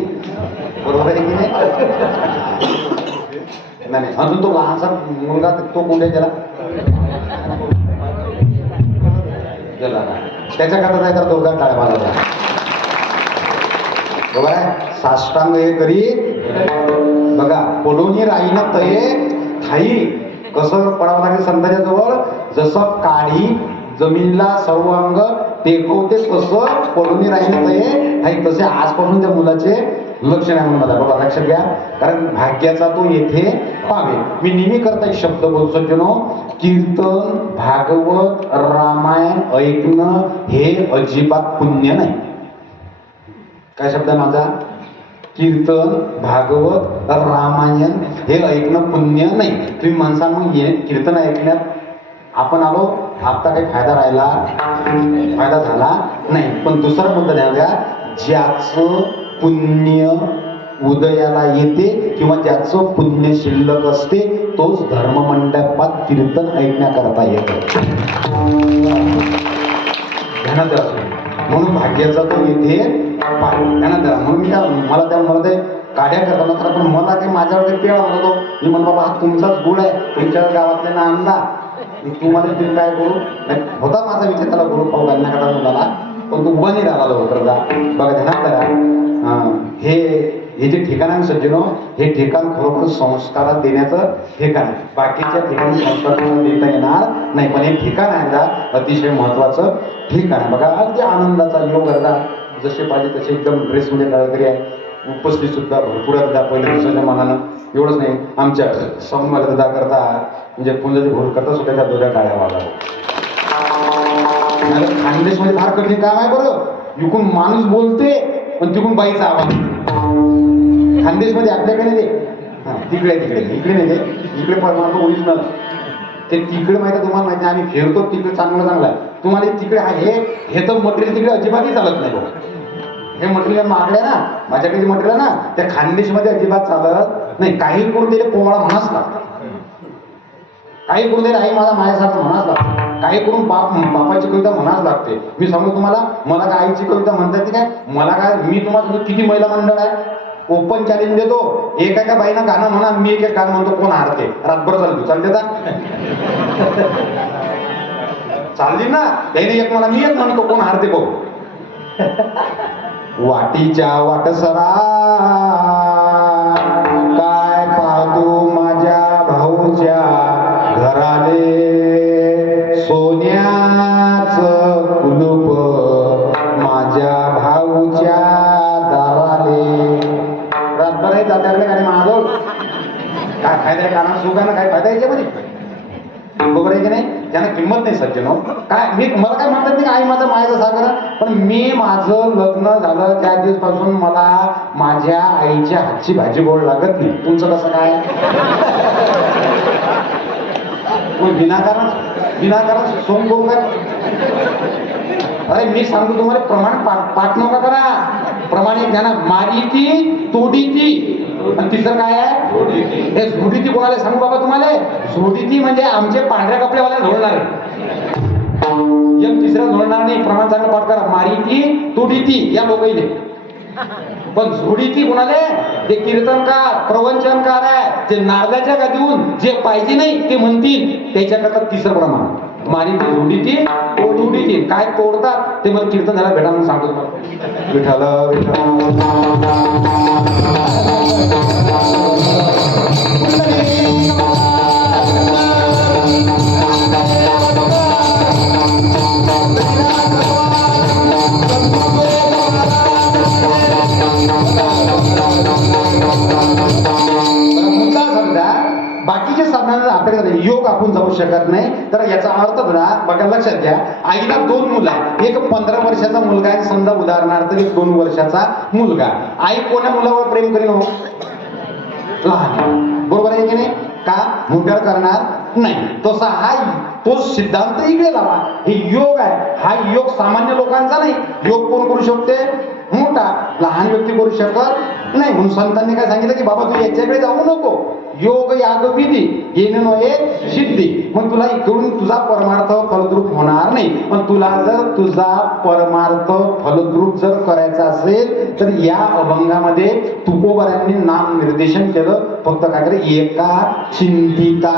बरोबर आहे की नाही? नाही अजून तो लहानसा मुलगा तो कोणत्या त्याला गेला त्याच्याकरता नाही तर दोरडा टाळावा लागला. बरोबर आहे. साष्टांग हे करी बघा पडोनी राहीन तये ठाई. कसं पडावं लागेल संतांच्या जवळ? जसं काढी जमिनीला सर्व अंग टेकवते तसं पडोनी राहीन तये ठाई. तसे आजपासून त्या मुलाचे लक्षण आहे म्हणून बाबा लक्षात घ्या. कारण भाग्याचा तो येथे पावे. मी नेहमी करता एक शब्द बोलतो सज्जनो, कीर्तन भागवत रामायण ऐकणं हे अजिबात पुण्य नाही. काय शब्द माझा? कीर्तन भागवत रामायण हे ऐकणं पुण्य नाही. तुम्ही माणसांना कीर्तन ऐकण्यात आपण आलो आता काही फायदा राहिला, फायदा झाला नाही. पण दुसरा मुद्दा ध्यान द्या, ज्याचं पुण्य उदयाला येते किंवा ज्याचं पुण्य शिल्लक असते तोच धर्ममंडपात कीर्तन ऐकण्याकरता येतो. ध्यानात असतो म्हणून भाग्याचा तो येथे ध्यानात द्या. म्हणून मला ते काड्या करताना खरं, पण मला काही माझ्यावर काही पेळा होतो. मी म्हण बाबा हा तुमचाच गुण आहे, तुमच्या गावातल्या आणला तुम्हाला तुम्ही काय करू नाही. होता माझा विचार त्याला गुरु भाऊ घालण्याकरता मुलाला, पण तू उभा नाही राहिला लवकर जा. बघा ध्यानात करा, हे जे ठिकाण आहे सज्जनो, हे ठिकाण खरोखर संस्कारात देण्याचं ठिकाण आहे. बाकीच्या ठिकाणी संस्कार देता येणार नाही, पण हे ठिकाण आहे ना अतिशय महत्वाचं ठिकाण आहे. बघा अगदी आनंदाचा योग करता, जसे पाहिजे तसे एकदम ड्रेसमध्ये काहीतरी आहे. उपस्थित सुद्धा भरपूर आहेत पहिल्या दिवसाच्या मानानं. एवढंच नाही, आमच्या समूहाला दादा करता म्हणजे पुंजाची भूल करता सुद्धा त्या दोऱ्या काळ्या वाला. खानदेशमध्ये फार कठीण काम आहे बरं. इकून माणूस बोलते पण तिकून बाईचा आवाज. खानदेशमध्ये आपल्याकडे नाही ते, तिकडे इकडे नाही ते, इकडे परमार्थ ओरिजिनल ते तिकडे माहिती आहे. तुम्हाला माहिती आहे आम्ही फिरतो तिकडे चांगलं आहे. तुम्हाला तिकडे आहे हे तर मटेरियल तिकडे अजिबातही चालत नाही बघ. हे मटेरियल मागल्या ना, माझ्याकडे जे मटेरियल ना त्या खानदेशमध्ये अजिबात चालत नाही. काही करून दिले पोवाडा म्हणाच लागतो, काही करून दिले आई माझा माझ्यासारखं म्हणाच लागतं, काही करून बापाची कविता म्हणाच लागते. मी सांगू तुम्हाला, मला काय आईची कविता म्हणता येते काय? मला काय, मी तुम्हाला किती महिला मंडळ आहे, ओपन चॅलेंज देतो. एका बाईनं गाणं म्हणा, मी एक गाणं म्हणतो, कोण हारते रातभर चालतो. चालते का? चालली ना त्याने एक मला, मी एक म्हणतो, कोण हारते बघ. वाटीच्या वाटसरा काय पाहतो माझ्या भाऊच्या घराले, सोन्याच कुलूप माझ्या भाऊच्या दाराले. रातभर आहे जात्याकडे गाडी महाजोड काय फायदा आहे? कानात सुखानं काय फायदा याच्यामध्ये? बरोबर आहे की नाही? त्यांना किंमत नाही सज्जनो. काय मी मला काय म्हणतात नाही, आई माझा मायाचा सागर. पण मी माझं लग्न झालं त्या दिवसापासून मला माझ्या आईच्या हातची भाजी गोड लागत नाही. तुमचं कसं काय? विनाकारण सोम करू काय? अरे मी सांगतो तुम्हाला, प्रमाण पाठ नका करा. प्रमाणे ज्ञाना मारी ती तोडी ती. आणि तिसरं काय आहे? हे झोडी ती कोणाला सांगू बाबा तुम्हाला? झोडी ती म्हणजे आमचे पांढऱ्या कपड्यावाल्या झोडणार एक तिसरं झोडणार नाही. प्रमाण चांगलं पाठ करा. मारी ती तोडी ती या लोकांनी. पण झोडी ती कोणाले? ते कीर्तनकार प्रवचनकार आहे, जे नारदाच्या गादीहून जे पाहिजे नाही ते म्हणतील, त्याच्याकरता तिसरं प्रमाण. मारी ती झोडी ती तोडी ती. काय तोडतात ते मला कीर्तन झाला भेटा म्हणून सांगतो. विठाला बाकीच्या साधनांना आपल्याकडे योग आपण जाऊ शकत नाही. तर याचा अर्थ बघा लक्षात घ्या, आईला 2 मुलं आहेत. एक 15 वर्षाचा मुलगा आहे, समजा उदाहरणार्थ एक 2 वर्षाचा मुलगा. आई कोण्या मुलावर प्रेम करीन? हो लहान. बरोबर आहे की नाही? का मोठ्यावर करणार नाही. तसा हा तो सिद्धांत इकडे लावा. हे योग आहे. हा योग सामान्य लोकांचा नाही. योग कोण करू शकते? मोठा. लहान व्यक्ती करू शकत नाही. म्हणून संतांनी काय सांगितलं की बाबा तू याच्याकडे जाऊ नको. योग याग विधी येणे एक सिद्धी. मग तुला इकडून तुझा परमार्थ फलद्रूप होणार नाही. पण तुला जर तुझा परमार्थ फलद्रूप जर करायचा असेल तर या अभंगामध्ये तुकोबारांनी नाम निर्देशन केलं. फक्त काय करे? एका चिंतिता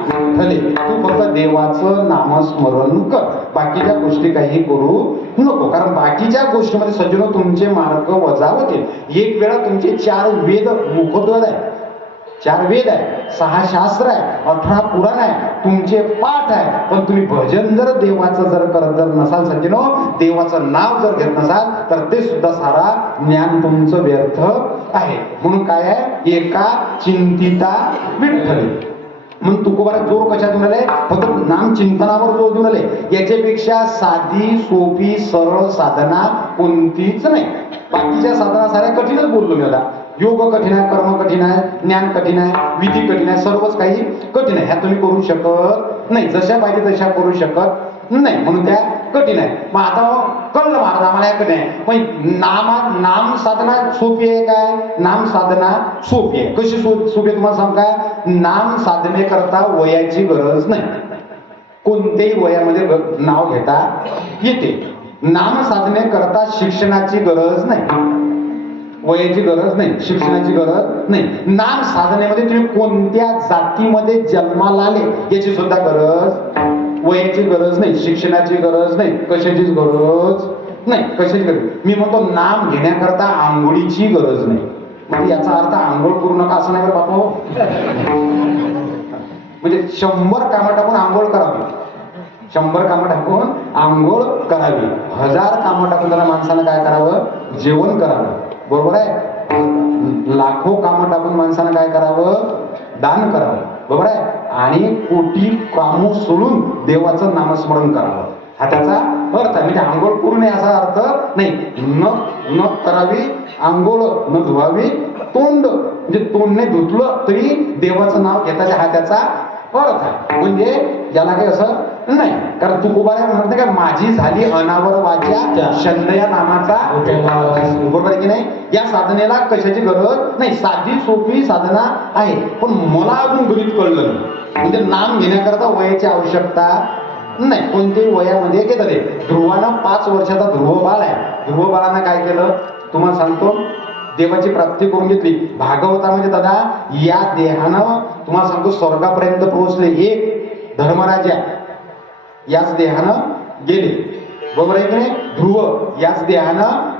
विठ्ठले. तू फक्त देवाचं नामस्मरण कर, बाकीच्या गोष्टी काही करू नको. कारण बाकीच्या गोष्टीमध्ये सज्जनो तुमचे मार्ग वजा होतील. एक वेळा तुमचे 4 वेद मुखोद्गत आहे, 4 वेद आहे, 6 शास्त्र आहे, 18 पुराण आहे, तुमचे पाठ आहे. पण तुम्ही भजन जर देवाचं जर करत जर नसाल सज्जनो, देवाचं नाव जर घेत नसाल तर ते सुद्धा सारा ज्ञान तुमचं व्यर्थ आहे. म्हणून काय आहे? एका चिंतिता विठ्ठली. म्हणून तुकोबारा जोर कशा देऊन आले? फक्त नाम चिंतनावर जोर देऊन आले. याच्यापेक्षा साधी सोपी सरळ साधना कोणतीच नाही. बाकीच्या साधना साऱ्या कठीणच बोललो मी आता. योग कठीण आहे, कर्म कठीण आहे, ज्ञान कठीण आहे, विधी कठीण आहे, सर्वच काही कठीण आहे. ह्या तुम्ही करू शकत नाही. जशा पाहिजे तशा करू शकत नाही, म्हणून त्या कठीण आहे. मग आता कळलं महाराज आम्हाला या कठीण आहे. मग नाम साधना सोपी आहे काय? नाम साधना सोपी आहे. कशी सोपी आहे तुम्हाला सांग काय? नाम साधने करता वयाची गरज नाही. कोणत्याही वयामध्ये नाव घेता येते. नाम साधने करता शिक्षणाची गरज नाही, वयाची गरज नाही, शिक्षणाची गरज नाही. नाम साधनेमध्ये तुम्ही कोणत्या जातीमध्ये जन्माला आले याची सुद्धा गरज, वयाची गरज नाही, शिक्षणाची गरज नाही, कशाचीच गरज नाही, कशाची गरज. मी म्हणतो नाम घेण्याकरता आंघोळीची गरज नाही. म्हणजे याचा अर्थ आंघोळ करू नका असं नाही बरं बापा. म्हणजे 100 कामं टाकून आंघोळ करावी, 100 कामं टाकून आंघोळ करावी, 1000 कामं टाकून त्याला माणसानं काय करावं? जेवण करावं. बरोबर आहे? लाखो कामं टाकून माणसानं काय करावं? दान करावं. बरोबर आहे? आणि कोटी कामं सोडून देवाचं नामस्मरण करावं. हा त्याचा अर्थ आहे. म्हणजे आंघोळ करू नये असा अर्थ नाही. न करावी आंघोळ, न धुवावी तोंड, म्हणजे तोंड नाही धुतलं तरी देवाचं नाव घेता हा त्याचा अर्थ आहे. म्हणजे याला काही असं नाही. कारण तुकोबा म्हणते का, माझी झाली अनावर वाचा शंदया नामाचा. बरोबर आहे की नाही? या साधनेला कशाची गरज नाही, साधी सोपी साधना आहे. पण मला अजून गणित कळलं नाही. म्हणजे नाम घेण्याकरता वयाची आवश्यकता नाही, कोणत्याही वयामध्ये घेतात. ध्रुवानं 5 वर्षाचा ध्रुव बाळ आहे. ध्रुव बाळानं काय केलं तुम्हाला सांगतो, देवाची प्राप्ती करून घेतली. भागवतामध्ये दादा या देहानं तुम्हाला सांगतो स्वर्गापर्यंत पोहोचले. एक धर्मराजा याच देहानं गेले. बरोबर आहे की नाही? ध्रुव याच देहानं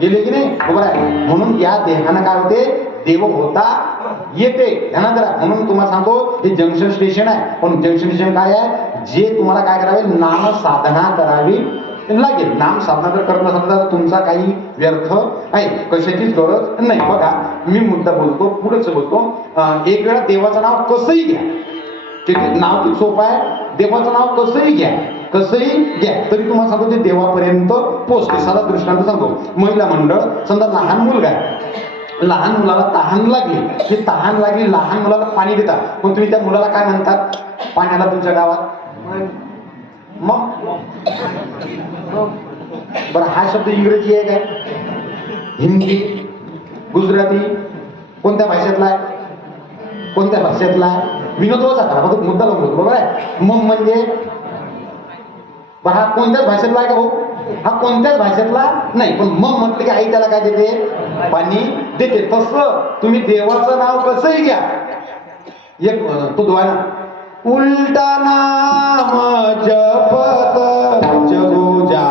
गेले की नाही? बरोबर आहे. म्हणून या देहानं काय होते? देव होता येते. ध्यानात राहा. म्हणून तुम्हाला सांगतो हे जंक्शन स्टेशन आहे. पण जंक्शन स्टेशन काय आहे? जे तुम्हाला काय करावे? नाम साधना करावी लागेल. नाम साधना जर करत नसाल तर तुमचा काही व्यर्थ आहे, कशाचीच गरज नाही. बघा मी मुद्दा बोलतो, पुढेच बोलतो. एक वेळा देवाचं नाव कसंही घ्या, किती नाव किती सोपं आहे. देवाचं नाव कसंही घ्या, कसंही घ्या तरी तुम्हाला सांगतो ते देवापर्यंत पोहोचते. साधा दृष्टांत सांगतो. महिला मंडळ, समजा लहान मुलगा आहे, लहान मुलाला तहान लागली, ती तहान लागली, लहान मुलाला पाणी देतात, पण तुम्ही त्या मुलाला काय म्हणतात पाण्याला तुमच्या गावात? मग बरं, हा शब्द इंग्रजी आहे काय, हिंदी, गुजराती, कोणत्या भाषेतला आहे? कोणत्या भाषेतला आहे? विनोद होता का? फक्त मुद्दा लावून होतो. बरोबर आहे? मग म्हणजे बरं हा कोणत्याच भाषेतला आहे का भाऊ? हा कोणत्याच भाषेतला नाही. पण मग म्हटलं की आई त्याला काय देते? पाणी देते. तसं तुम्ही देवाचं नाव कसंही घ्या. एक तो दुआना उलटा नाम जपत जगो जा,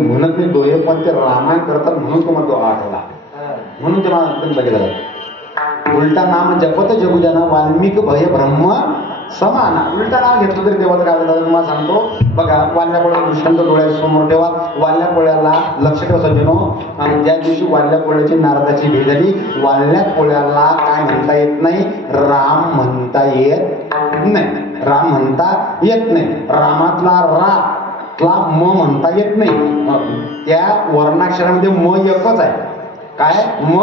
म्हणत नाही डोळे, पण ते रामायण करतात म्हणून तुम्हाला तो आठवला, म्हणून ते मला बघितलं. उलटा नाम जपत जगुजना वाल्मिक भय ब्रह्म समाना. उलटा नाव घेतलं तरी देवाचं काय झालं तुम्हाला सांगतो. बघा वाल्या पोळ्या दृष्टांत डोळ्यासमोर ठेवा. वाल्या पोळ्याला लक्ष ठेवा सज्जनो. आणि ज्या दिवशी वाल्या पोळ्याची नारदाची भेट झाली, वाल्या पोळ्याला काय म्हणता येत नाही? राम म्हणता येत नाही. राम म्हणता येत नाही. रामातला रा ला म म्हणता येत नाही. त्या वर्णाक्षरामध्ये म एकच आहे. काय? म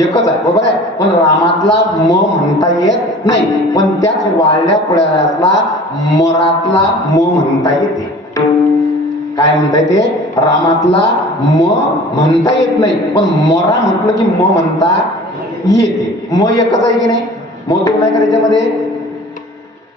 एकच आहे. बरोबर आहे? पण रामातला म म्हणता येत नाही. पण त्याच वाळल्या पोळ्याला मरातला म म्हणता येते. काय म्हणता येते? रामातला म म्हणता येत नाही, पण मरा म्हटलं की म म्हणता येते. म एकच आहे की नाही? म दोन आहे का त्याच्यामध्ये?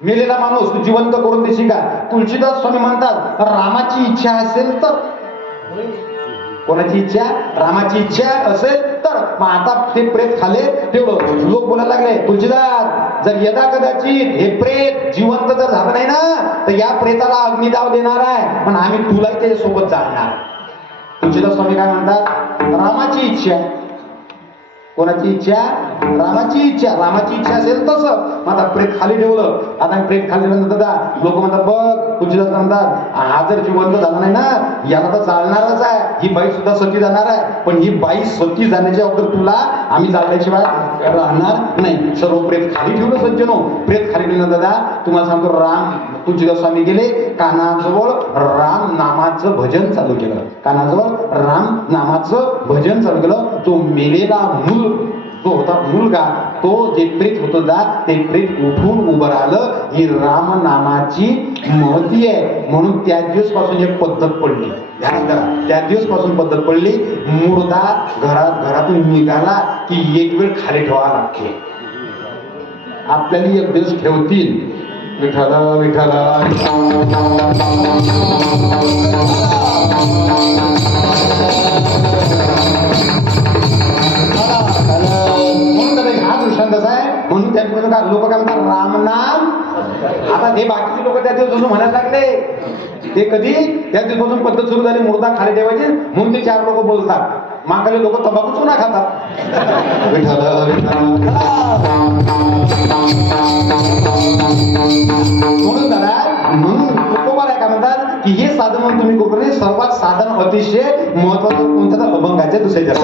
मेलेला माणूस तू जिवंत करून देशील का? तुलसीदास स्वामी म्हणतात रामाची इच्छा असेल तर. कोणाची इच्छा? रामाची इच्छा असेल तर. मग आता ते प्रेत खाले तेवढं लोक बोलायला लागले तुलसीदास जर यदा कदाचित हे प्रेत जिवंत जर झालं नाही ना तर या प्रेताला अग्निदाव देणार आहे पण आम्ही तुलाही त्याच्यासोबत जाणार. तुलसीदास स्वामी काय म्हणतात? रामाची इच्छा. कोणाची इच्छा? रामाची इच्छा. रामाची इच्छा असेल तसं. मग आता प्रेत खाली ठेवलं. आता प्रेत खाली ठेवलं दादा लोक म्हणतात बघ तुलसीदास म्हणतात हा जर जिवंत झाला नाही ना याला तर चालणारच आहे. ही बाई सुद्धा सती जाणार आहे पण ही बाई सती जाण्याच्या अगोदर तुला आम्ही जाण्याशिवाय राहणार नाही. सर्व प्रेत खाली ठेवलं सज्जनो. प्रेत खाली ठेवलं दादा तुम्हाला सांगतो राम तुलसीदास स्वामी गेले कानाजवळ राम नामाचं भजन चालू केलं. कानाजवळ राम नामाचं भजन चालू केलं. तो मेलेला मूल जो होता मुलगा तो जे प्रेत होतं ना ते प्रेत उठून उभं राहिलं. ही राम नामाची महती आहे म्हणून त्या दिवसपासून एक पद्धत पडली. त्या दिवसपासून पद्धत पडली. मुर्दा घरातून निघाला की एक वेळ खाली ठेवावा लागते. आपल्याला एक दिवस ठेवतील. विठ्ठल विठ्ठल म्हणून त्या लोक काय म्हणतात राम नाम. आता हे बाकीचे लोक त्या दिवसापासून म्हणायला लागले. ते कधी त्या दिवसापासून पद्धत सुरू झाली मुर्दा खाली ठेवायची म्हणून ते 4 लोक बोलतात. मागाले लोक तंबाखू चुना खातात. विठ्ठल म्हणून दादा म्हणून तुकोबाराय काय म्हणतात की हे साधन म्हणून तुम्ही करू. सर्वात साधन अतिशय महत्वाचं कोणतं तर अभंगाच्या दुसऱ्या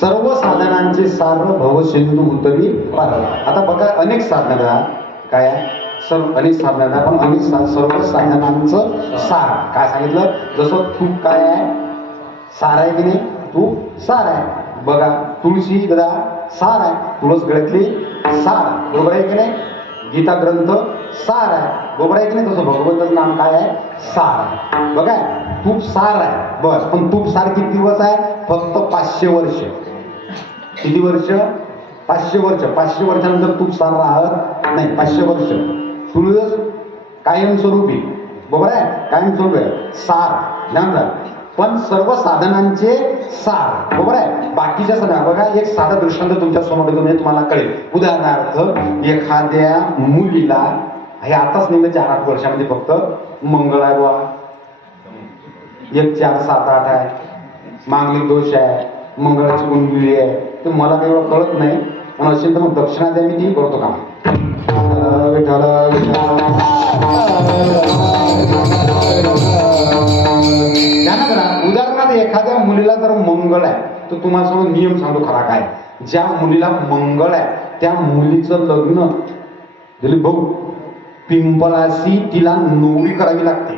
सर्व साधन सिंधू उतरी पार. आता बघा अनेक साधना काय अनेक साधना पण अनेक सर्व साधनांचं सार काय सांगितलं. जसं तूप काय आहे सार आहे की नाही. तूप सार आहे. बघा तुळशी गदा सार आहे. तुळस गळ्यातली सार बरोबर आहे की नाही. गीता ग्रंथ सार आहे बरोबर आहे की नाही. तसं भगवंताचं नाम काय आहे सार. बघा तूप सार आहे बस. पण तूप सार किती दिवस आहे. फक्त 500 वर्ष. किती वर्ष. 500 वर्ष. 500 वर्षानंतर तूप सार राहत नाही. 500 वर्ष. तुळस कायमस्वरूपी, बरोबर आहे, कायमस्वरूपी आहे. सार ध्यान राहा, पण सर्व साधनांचे सार, बरोबर आहे. बाकीच्या साधना बघा, एक साधा दृष्टांत तुमच्या समोर येतो म्हणजे तुम्हाला कळेल. उदाहरणार्थ एखाद्या मुलीला हे आताच नेमकं 4-8 वर्षामध्ये फक्त मंगळ आहे बुवा, 1, 4, 7, 8 आहे, मांगलिक दोष आहे, मंगळाची कुंडली आहे, तर मला काही एवढं कळत नाही. पण असेल तर मग दक्षिणा द्या, मी ती करतो काम. विठ्ठल ध्यानात राहा. उदाहरणार्थ एखाद्या मुलीला जर मंगळ आहे तर तुम्हाला समोर नियम सांगतो खरा काय. ज्या मुलीला मंगळ आहे त्या मुलीचं लग्न दिलीप भाऊ पिंपळाशी तिला नवरी करावी लागते.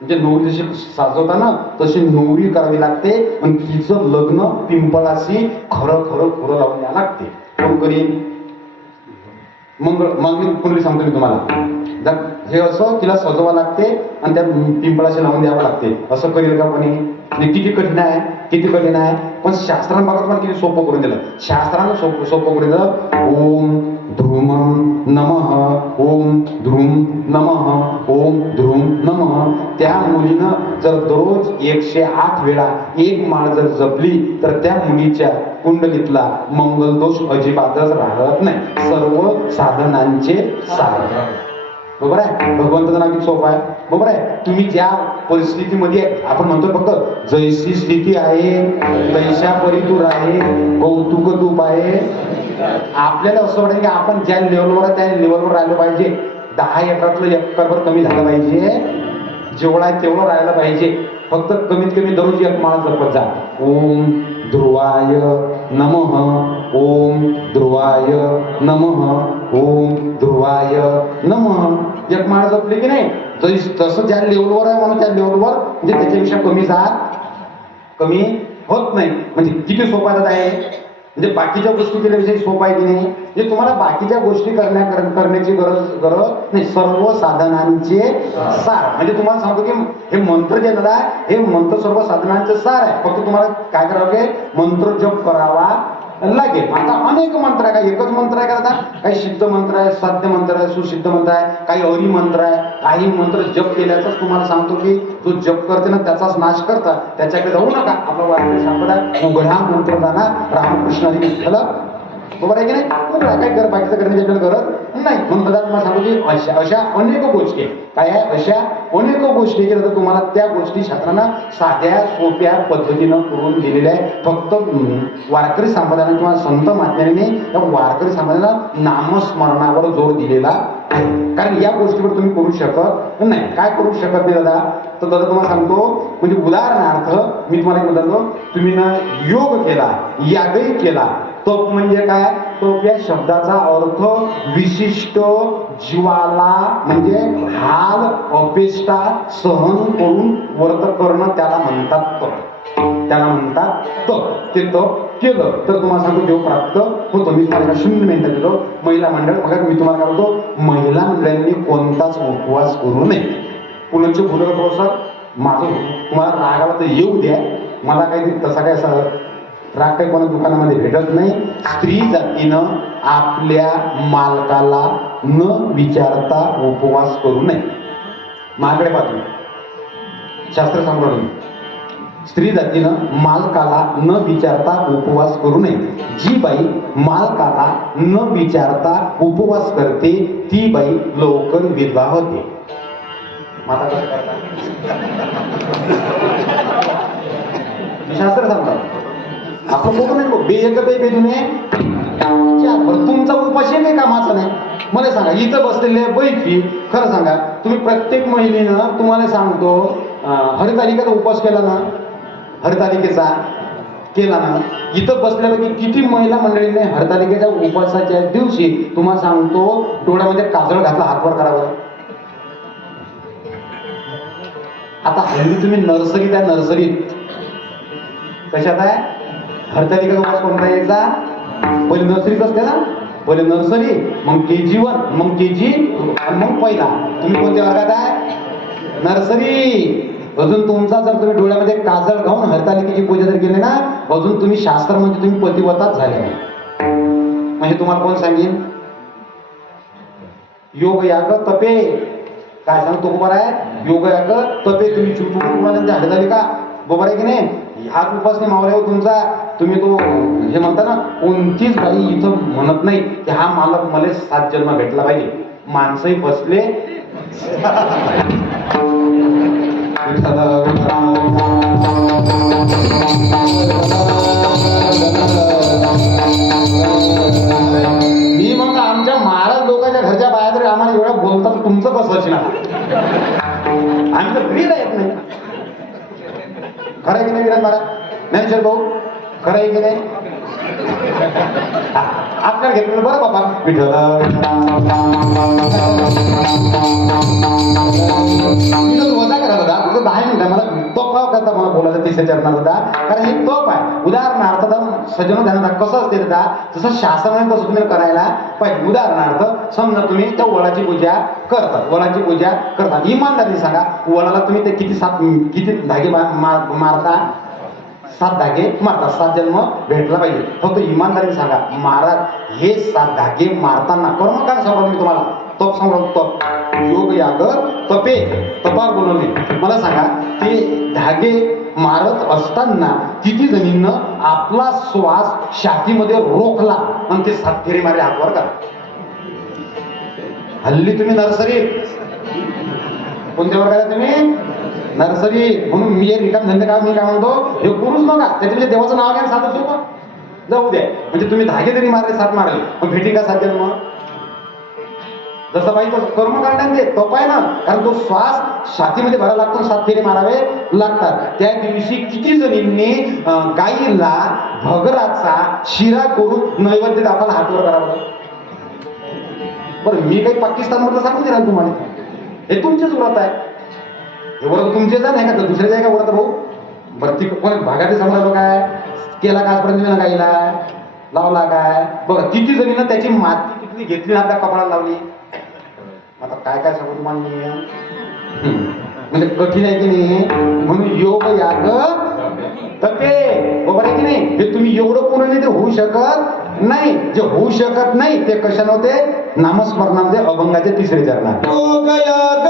म्हणजे नवरी जशी साजवता ना तशी नवरी करावी लागते आणि तिचं लग्न पिंपळाशी खरं खरं खुरं लावून द्यावं लागते. कोण करीन? मंगळ मागणी कुंडली सांगतो मी तुम्हाला. हे असं तिला सजवा लागते आणि त्या पिंपळाशी लावून द्यावं लागते. असं करेल का कोणी? किती कठीण आहे, किती कठीण आहे. पण शास्त्रानं बघा तुम्हाला किती सोपं करून दिलं. शास्त्रानं सोपं करून दिलं. ओम ध्रुम नमः, ओम ध्रुम नमः, ओम ध्रुम नमः. त्या मुलीनं जर दररोज 108 वेळा एक माळ जर जपली तर त्या मुलीच्या कुंडलीतला मंगल दोष अजिबातच राहत नाही. सर्व साधनांचे सार, बरोबर आहे. भगवंताचं नाव किती सोपं आहे, बरोबर आहे. तुम्ही ज्या परिस्थितीमध्ये आपण म्हणतो फक्त जैसी स्थिती आहे तैशा परी तू राहे, कौतुक तू आहे. आपल्याला असं वाटतं की आपण ज्या लेवलवर आहे त्या लेवलवर राहिलं पाहिजे. 10 एकरातलं 1 एकरभर कमी झालं पाहिजे, जेवढा आहे तेवढं राहायला पाहिजे. फक्त कमीत कमी दररोज 1 माळ जपत जा. ओम ध्रुवाय नमः, ओम ध्रुवाय नमः, ओम ध्रुवाय नमः. 1 माळ जपली की नाही, जसं ज्या लेवलवर आहे म्हणून त्या लेवलवर म्हणजे त्याच्यापेक्षा कमी जात कमी होत नाही. म्हणजे किती सोपा आहे. म्हणजे बाकीच्या गोष्टी केल्याविषयी सोपा आहे की नाही. म्हणजे तुम्हाला बाकीच्या गोष्टी करण्याची गरज नाही. सर्व साधनांचे सार. म्हणजे तुम्हाला सांगतो की हे मंत्र जे आहे हे मंत्र सर्व साधनांचे सार आहे. फक्त तुम्हाला काय करावं, मंत्र जप करावा लागेल. आता अनेक मंत्र आहे, काही एकच मंत्र आहे का? आता काही सिद्ध मंत्र आहे, साध्य मंत्र आहे, सुसिद्ध मंत्र आहे, काही हरी मंत्र आहे. काही मंत्र जप केल्याचाच तुम्हाला सांगतो की जो जप करते ना त्याचाच नाश करतात. त्याच्याकडे जाऊ नका. आपला वारकरी संप्रदाय उघडा मंत्र जाणार रामकृष्ण हरी विठ्ठल, बरोबर आहे की नाही. उघडा काही कर बाकीचं करण्याची आपल्याला गरज नाही. म्हणून दादा तुम्हाला सांगतो की अशा अनेक गोष्टी काय आहे, अशा अनेक गोष्टी केल्या तर तुम्हाला त्या गोष्टी शास्त्रांना साध्या सोप्या पद्धतीनं करून दिलेल्या आहे. फक्त वारकरी संप्रदायाने किंवा संत महात्म्याने त्या वारकरी संप्रदायाला नामस्मरणावर जोर दिलेला आहे. कारण या गोष्टीवर तुम्ही करू शकत नाही. काय करू शकत नाही दादा, तर दादा तुम्हाला सांगतो. म्हणजे उदाहरणार्थ मी तुम्हाला एक उदाहरण, तुम्ही ना योग केला, यागही केला. तप म्हणजे काय? तप या शब्दाचा अर्थ विशिष्ट जीवाला म्हणजे हाल अपेष्टा सहन करून वर्त करणं, त्याला म्हणतात तप. त्याला म्हणतात तप. ते तप केलं तर तुम्हाला सांगतो देव प्राप्त होतो. मी तुम्हाला 0 मिनिटं दिलो. महिला मंडळ बघा, मी तुम्हाला काय म्हणतो, महिला मंडळांनी कोणताच उपवास करू नये. पुण्याचे बोलत सर माझं तुम्हाला राग आला तर येऊ द्या, मला काही तसा काय असा राग काही कोणा दुकानामध्ये भेटत नाही. स्त्री जातीनं आपल्या मालकाला न विचारता उपवास करू नये. माकडे पाहतो शास्त्र सांभाळून, स्त्री जातीनं मालकाला न विचारता उपवास करू नये. जी बाई मालकाला न विचारता उपवास करते ती बाई लवकर विधवा होते. माता कसं करतात शास्त्र सांगतात. आपण बघू नाही बे एक बेदुने तुमचा उपाशी काही कामाचा नाही. मला सांगा, इथं बसलेले बैठी खरं सांगा, तुम्ही प्रत्येक महिलेनं तुम्हाला सांगतो हरतालिकेचा उपवास केला ना, हरतालिकेचा केला ना, इथं बसल्यापैकी किती महिला मंडळीने हरतालिकेच्या उपवासाच्या दिवशी तुम्हाला सांगतो डोळ्यामध्ये काजळ घातला, हातवर करावं. आता हल्ली तुम्ही नर्सरीत आहे, नर्सरीत कशात आहे? हरतालिकेचा उपवास कोणता यायचा? पहिले नर्सरीच असते ना, पहिले नर्सरी, मग KG1, मग KG आणि मग पहिला. तुम्ही कोणत्या वर्गात आहे? नर्सरी. अजून तुमचा जर तुम्ही डोळ्यामध्ये काजळ घालून हरतालिकेची पूजा जर केली ना, अजून तुम्ही शास्त्र म्हणजे तुम्ही पतिव्रताच झाले नाही. म्हणजे तुम्हाला कोण सांगेन योग याग तपे काय सांगतो बरोबर आहे? योग याग तपे, तुम्ही चुटून हात झाली का? बरोबर आहे की नाही? हाच उपास नाही मावल्यावर तुमचा, तुम्ही तो हे म्हणता ना, कोणतीच बाई इथं म्हणत नाही की हा मालक मला 7 जन्म भेटला पाहिजे. माणसंही बसले मी मग आमच्या महाराज लोकांच्या घरच्या बाहेर तरी आम्हाला एवढं बोलतात, तुमचं कसं असणार? आम्ही तर फ्री येत नाही. खरं आहे की नाही विराज महाराज? ज्ञानेश्वर भाऊ, खरं आहे की नाही? आपल्याला घेतलं बरं बाबा. विठ्ठल वजा करा दादा, फक्त 10 मिनिटं मला तोप करता मला बोलायचं 30 चरणात दादा, कारण हे तोप आहे. उदाहरणार्थ सज्जन ध्यानात कसं असते दादा, जसं शासनाने तसं तुम्ही करायला पाहिजे. उदाहरणार्थ समजा तुम्ही त्या वडाची पूजा करतात, वडाची पूजा करतात, इमानदारी सांगा वडाला तुम्ही ते किती धागे मारता? 7 धागे मारतात. 7 जन्म भेटला पाहिजे. फक्त इमानदारी सांगा महाराज, हे 7 धागे मारताना कर्म काय सांगतो मी तुम्हाला? तप सांगतो, तप. योग याग तपे, तपार बोलवणे. मला सांगा, ते धागे मारत असताना किती जणींना आपला श्वास छातीमध्ये रोखला आणि ते 7 फेरे मारले? हातवर का? हल्ली तुम्ही नर्सरीत, कोणत्या वर्गाला तुम्ही? नर्सरी. म्हणून मी हे रिकाम धंदे का, मी काय म्हणतो, हे करूच नका. त्याच्यापेक्षा देवाचं नाव घ्या, 7 सोपं जाऊ द्या. म्हणजे तुम्ही धागे जरी मारले, 7 मारले, पण भेटी का 7 जन्म? जसं पाहिजे तसं कर्म करण्यात ते तप आहे ना, कारण तो श्वास छातीमध्ये भरायला लागतो, 7 फेरे मारावे लागतात. त्या दिवशी किती जणींनी गाईला भगराचा शिरा करून नैवेद्य दाखवायला हातवर करावं? बरं, मी काही पाकिस्तानमधलं सांगून देणार तुम्हाला, हे तुमचेच व्रत आहे. हे व्रत तुमचेच नाही का, तर दुसऱ्याच आहे का व्रत भाऊ? बरं, ती कोण भागाचे समजा काय केला का आजपर्यंत? मी गाईला लावला काय? बरं, किती जणीनं त्याची माती किती घेतली, आपल्या कपाळाला लावली? आता काय काय सांगू तुम्हाला मी, म्हणजे कठीण आहे की नाही? म्हणून योग याग तपे, बरोबर आहे की नाही? हे तुम्ही एवढं पूर्ण नाही ते होऊ शकत नाही. जे होऊ शकत नाही ते कशा नव्हते? नामस्मरणामध्ये अभंगाचे 3रे चरण. योग याग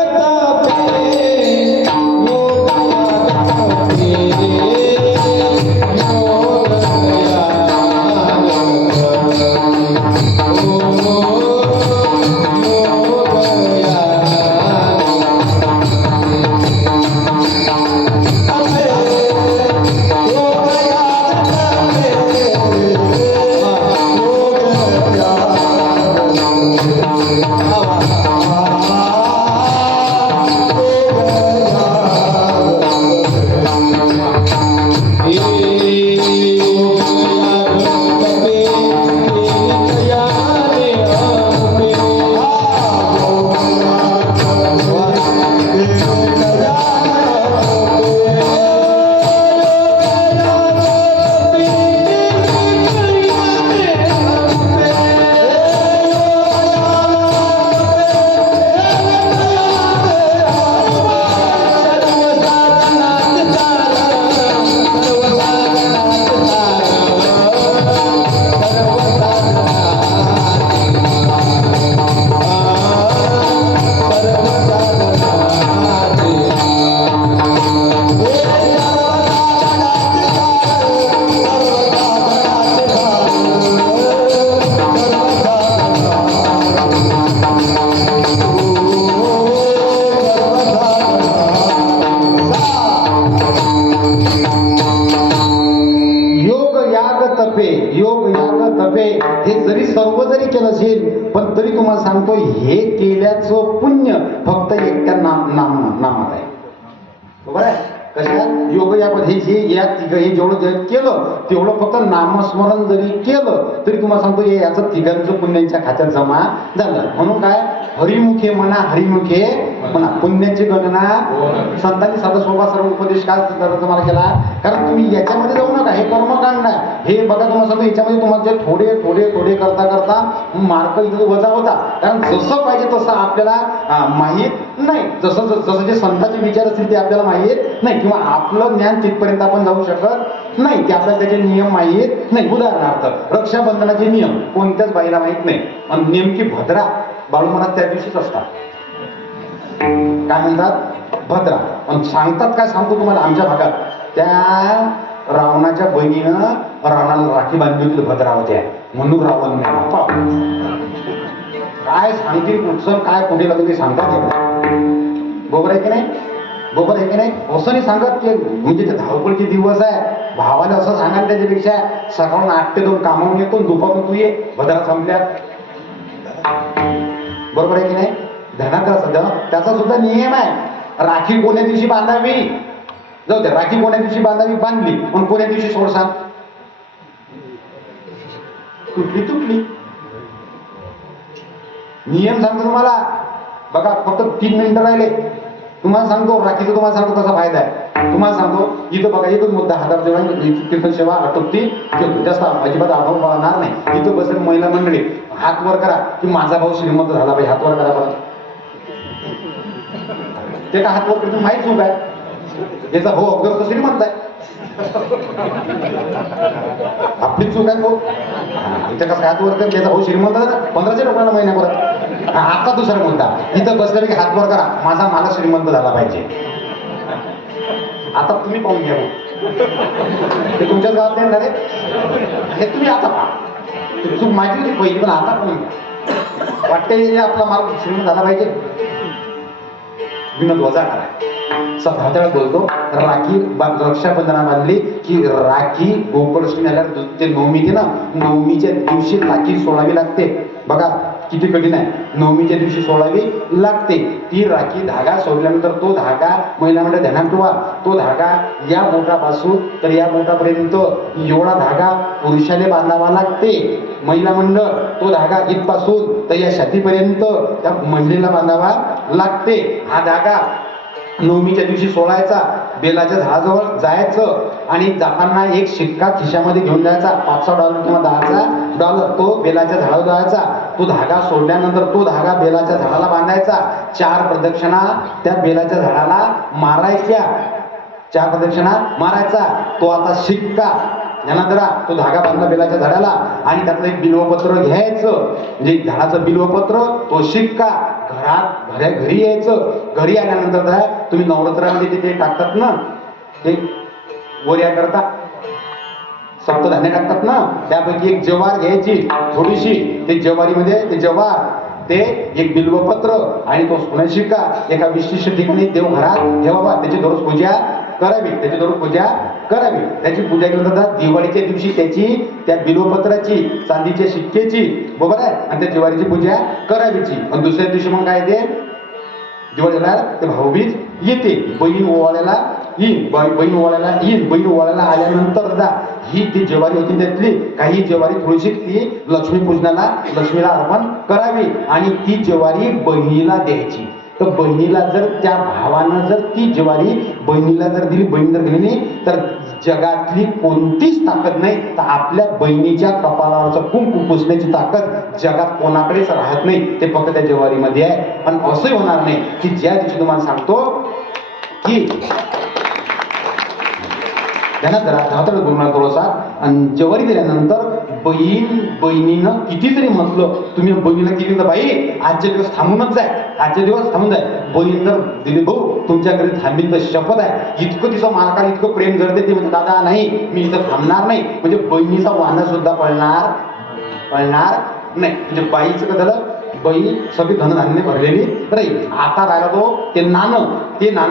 तपे, योग याग तपे, पण तरी तुम्हाला सांगतो, हे केल्याचं पुण्य फक्त एकट्या नामात आहे. बरोबर आहे? कशा योग याग हे जेवढं केलं तेवढं फक्त नामस्मरण जरी केलं तरी तुम्हाला सांगतो याचं तिघांचं पुण्यांच्या खात्यात जमा झालं. म्हणून काय, हरिमुखे म्हणा, हरिमुखे म्हणा, पुण्याची गणना संतांनी सर्व उपदेश काय तुम्हाला केला? कारण तुम्ही याच्यामध्ये जाऊ नका, हे कर्मकांड आहे. हे बघा तुम्हाला सांगतो, याच्यामध्ये तुम्हाला जे थोडे थोडे थोडे करता करता मार्क इथे वजा होता. कारण जसं पाहिजे तसं आपल्याला माहीत नाही, जसं जे संतांचे विचार असतील ते आपल्याला माहीत नाही, किंवा आपलं ज्ञान तिथपर्यंत आपण जाऊ शकत नाही की आपल्याला त्याचे नियम माहीत नाही. उदाहरणार्थ रक्षाबंधनाचे नियम कोणत्याच बाईला माहीत नाही, आणि नेमकी भद्रा बाळू महाराज त्या दिवशीच असतात. काय म्हणतात भद्रा. पण सांगतात काय सांगतो तुम्हाला, आमच्या भागात त्या रावणाच्या बहिणीनं रावणाला राखी बांधली होती भद्रावत्या, म्हणून रावण मेला. पाप. काय सांगतील कुठचं काय कुठे लागेल ते सांगतात एकदा. बरोबर आहे की नाही, बरोबर आहे की नाही. असं नाही सांगत की म्हणजे ते धावपळीचे दिवस आहे, भावाला असं सांगाल त्याच्यापेक्षा सकाळून 8 ते 2 कामावून येतो, दुपारून तू ये भद्रा संपल्या. बरोबर आहे की नाही. ध्यानात राहा सध्या त्याचा सुद्धा नियम आहे. राखी कोण्या दिवशी बांधावी, जाऊ द्या, राखी कोण्या दिवशी बांधावी बांधली, पण कोण्या दिवशी सोड सांग. तुटली. नियम सांगतो तुम्हाला बघा, फक्त 3 मिनिटं राहिले. तुम्हाला सांगतो राखीचा, तुम्हाला सांगतो कसा फायदा आहे. तुम्हाला सांगतो इथं बघा, एकच मुद्दा हातात जेव्हा कीर्तन सेवा आटोपती जास्त अजिबात आढावा पाळणार नाही. इथं बसेल महिला मंडळी, हात वर करा की माझा भाऊ श्रीमंत झाला पाहिजे, हात वर करा बरं. ते का हात वर करतो माहीत चूक आहे, याचा भाऊ अगोदर श्रीमंत आहे, आपली चूक आहे. भाऊ इथं कसं हात वर कर, त्याचा भाऊ श्रीमंत आहे ना, 1500 रुपयाला महिन्याभरात. आता दुसरा मुद्दा, इथं बसल्यापैकी हात वर करा माझा मला श्रीमंत झाला पाहिजे. आता तुम्ही पाहून घ्या, ते तुमच्याच गावात नाही रे, हे तुम्ही आता पहा. चूक माझी होती पहिली, पण आता पाहून घ्या. वाटते आपला माल श्रीमंत झाला पाहिजे. विनोद वजा करा. सध्या बोलतो राखी रक्षाबंधना बांधली की राखी गोकुळाष्टमी आल्यावर ते नवमी ना, नवमीच्या दिवशी राखी सोडावी लागते. बघा किती कठीण आहे. नवमीच्या दिवशी सोडावी लागते ती राखी. धागा सोडल्यानंतर तो धागा महिला मंडळ ध्यानात ठेवा, तो धागा या बोटापासून तर या बोटापर्यंत एवढा धागा पुरुषाने बांधावा लागते. महिला मंडळ तो धागा इथपासून तर या छातीपर्यंत त्या महिलेला बांधावा लागते. हा धागा नवमीच्या दिवशी सोडायचा, बेलाच्या झाडाजवळ जायचं आणि जाताना एक शिक्का खिशामध्ये घेऊन जायचा, $5 किंवा $10 तो बेलाच्या झाडावर जायचा. तो धागा सोडल्यानंतर तो धागा बेलाच्या झाडाला बांधायचा. 4 प्रदक्षिणा त्या बेलाच्या झाडाला मारायच्या, 4 प्रदक्षिणा मारायचा. तो आता शिक्का ध्यानात धरा, तो धागा बांधला बेलाच्या झाडाला आणि त्यातलं एक बिल्वपत्र घ्यायचं, म्हणजे झाडाचं बिल्वपत्र, तो शिक्का घरी यायचं. घरी आल्यानंतर तुम्ही नवरात्रामध्ये तिथे टाकतात ना, ते वऱ्या करता सप्तधान्य टाकतात ना, त्यापैकी एक ज्वार घ्यायची थोडीशी, ते ज्वारीमध्ये ते ज्वार, ते एक बिल्वपत्र आणि तो सोन्याचा शिक्का एका विशिष्ट ठिकाणी देवघरात ठेवावा. त्याची दररोज पूजा करावी, त्याची दररोज पूजा करावी. त्याची पूजा केल्यानंतर दिवाळीच्या दिवशी त्याची त्या बिल्वपत्राची चांदीच्या शिक्क्याची बरोबर आहे आणि त्या ज्वारीची पूजा करावीची. आणि दुसऱ्या दिवशी मग काय ते दिवाळीला ते भाऊबीज येते. बहीण ओवाळ्याला येईन, बहीण ओवाळ्याला आल्यानंतर ही ती ज्वारी होती त्यातली काही ज्वारी थोडीशी ती लक्ष्मी पूजनाला लक्ष्मीला अर्पण करावी आणि ती ज्वारी बहिणीला द्यायची. तर बहिणीला जर त्या भावानं जर ती ज्वारी बहिणीला जर दिली, बहीण जर दिली नाही तर जगातली कोणतीच ताकद नाही तर आपल्या बहिणीच्या कपाळावरचं कुंकू पुसण्याची ताकद जगात कोणाकडेच राहत नाही. ते फक्त त्या ज्वारीमध्ये आहे. पण असंही होणार नाही की ज्या दिवशी तुम्हाला सांगतो की त्यांना धातड बोलणार थोडासा आणि ज्वारी दिल्यानंतर बहिणीनं किती जरी म्हटलं, तुम्ही बहिणीला किती तर बाई आजचे दिवस थांबूनच जाय, आजचे दिवस थांबून जाय. बहीण जर दिली भाऊ तुमच्या घरी थांबीन तर शपथ आहे, इतकं तिचं मालकाला इतकं प्रेम करते ती म्हणजे दादा नाही मी इथं थांबणार नाही. म्हणजे बहिणीचा वाहन सुद्धा पळणार नाही. म्हणजे बाईचं काय झालं, बाई सगळी धनधान्य भरलेली राहील. आता राहिला तो ते नाणं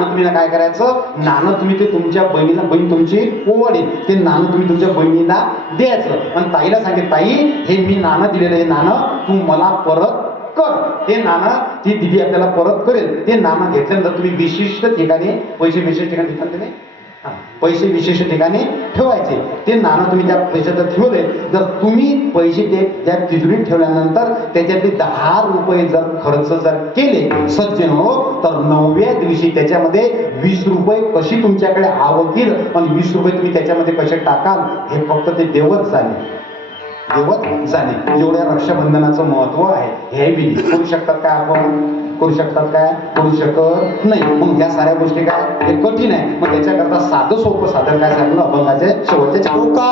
तुम्ही काय करायचं, नाणं तुम्ही ते तुमच्या बहिणीला, बहीण तुमची ओवाळील, ते नाणं तुम्ही तुमच्या बहिणीला द्यायचं आणि ताईला सांगेल ताई हे मी नाणं दिलेलं हे नाणं तू मला परत कर. ते नाणं ती दिदी आपल्याला परत करेल. ते नाणं घेतल्यानंतर तुम्ही विशिष्ट ठिकाणी पैसे विशिष्ट ठिकाणी ठेवायचे. ते नाणं तुम्ही त्या पैशात ठेवले जर तुम्ही पैसे ते त्या तिजोरीत ठेवल्यानंतर त्याच्यातले 10 रुपये जर खर्च जर केले सज्जन हो तर 9व्या दिवशी त्याच्यामध्ये 20 रुपये कशी तुमच्याकडे आवक येईल आणि 20 रुपये तुम्ही त्याच्यामध्ये कसे टाकाल हे फक्त ते देवच जाणे. एवढ्या रक्षाबंधनाचं महत्व आहे. हे विधी करू शकतात काय आपण, करू शकत नाही. मग ह्या साऱ्या गोष्टी काय हे कठीण आहे. मग त्याच्याकरता साधं सोपं साधन काय सांगितलं अभंगाचे शेवटचे तुका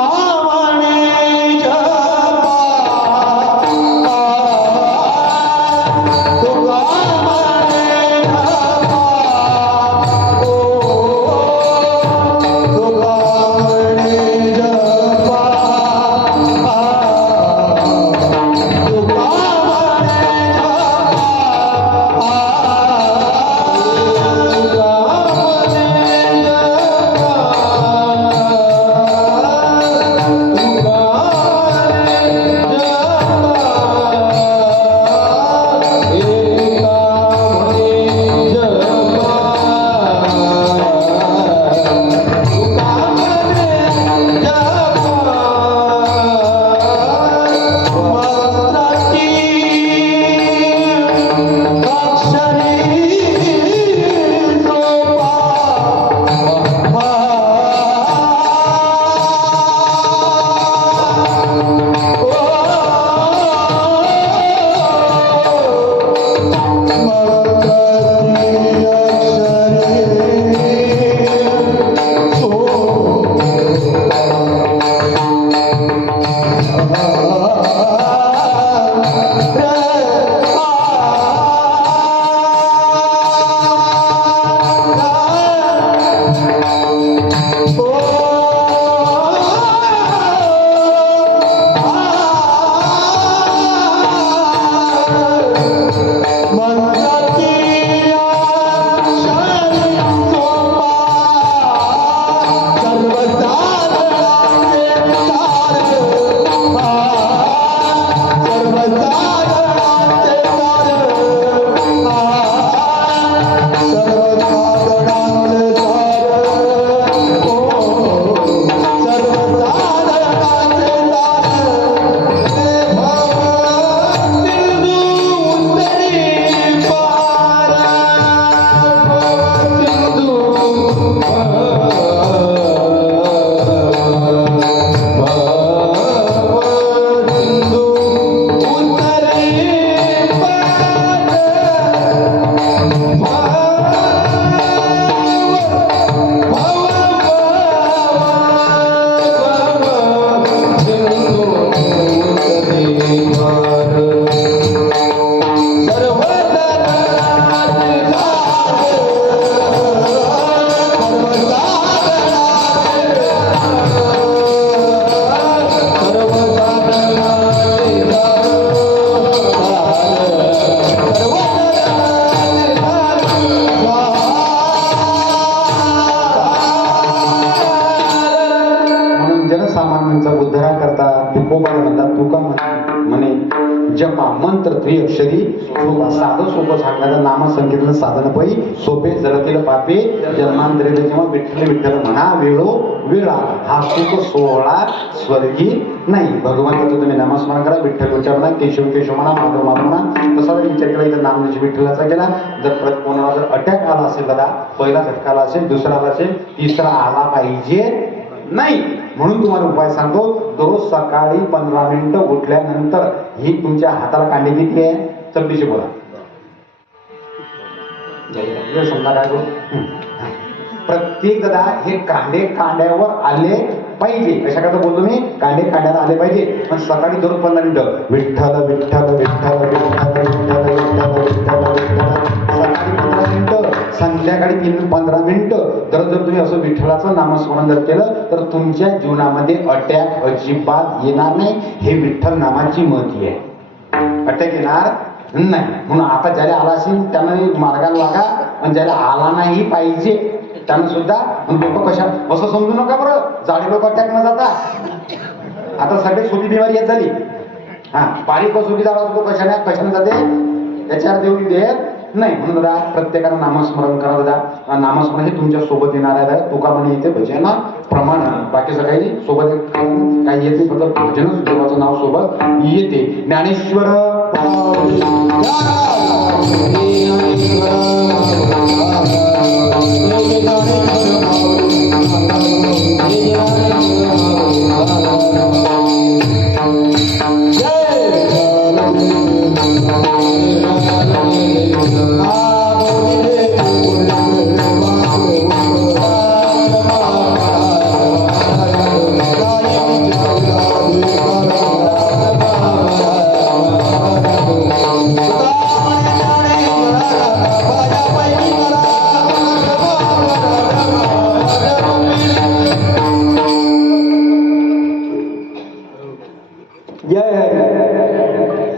जनसामान्यांचा उद्धार करता तुकोबा म्हणतात तुका म्हणे जपा मंत्र त्रिअक्षरी सोपा साधं सोपं सांगण्याचं नामसंकीर्तन साधन पै सोपे जरतील पापे जन्मांतरेल जेव्हा विठ्ठल विठ्ठल म्हणा वेळो वेळा हा सुख सोहळा स्वर्गी नाही. भगवंताचं तुम्ही नामस्मरण करा, विठ्ठल विठ्ठल म्हणा, केशव केशव म्हणा, माधव माधव म्हणा. तसा जर विचार केला इथं नाम विठ्ठलाचा केला, जर परत कोणाला जर अटॅक आला असेल दादा, पहिला झटका आला असेल, दुसरा आला असेल, तिसरा आला पाहिजे नाही. म्हणून तुम्हाला उपाय सांगतो, दररोज सकाळी 15 मिनिटं उठल्यानंतर ही तुमच्या हाताला कांडे किती आहे चपलीशी बोला समजा काय करू. प्रत्येक दादा हे कांडे कांड्यावर आले पाहिजे. कशा करता बोलतो मी, कांडे कांड्याला आले पाहिजे. पण सकाळी दररोज 15 मिनिटं विठ्ठल विठ्ठल विठ्ठल विठ्ठल विठ्ठल विठ्ठल विठ्ठल विठ्ठल सकाळी 15 मिनिटं, संध्याकाळी 15 मिनिटं. जर तुम्ही असं विठ्ठलाचं नामस्मरण जर केलं तर तुमच्या जीवनामध्ये अटॅक अजिबात येणार नाही. हे विठ्ठल नामाची महती आहे. अटॅक येणार नाही. म्हणून आता ज्याला आला असेल त्यांना मार्गाला लागा, आणि ज्याला आला नाही पाहिजे त्यांना सुद्धा लोक कशा असं समजू नका बरं, जाडे लोक अटॅक न जाता. आता सगळी सोपी बिमारी येत झाली. हा पाणी सोपी जाडा असतो, कशाने जाते त्याच्यावर देऊन देत नाही. म्हणून दादा प्रत्येकानं नामस्मरण करा. दादा नामस्मरण हे तुमच्या सोबत येणार आहे. तुका म्हणे येते भजन प्रमाण, बाकीचं काही सोबत काही येते, फक्त भजन देवाचं नाव सोबत येते. ज्ञानेश्वर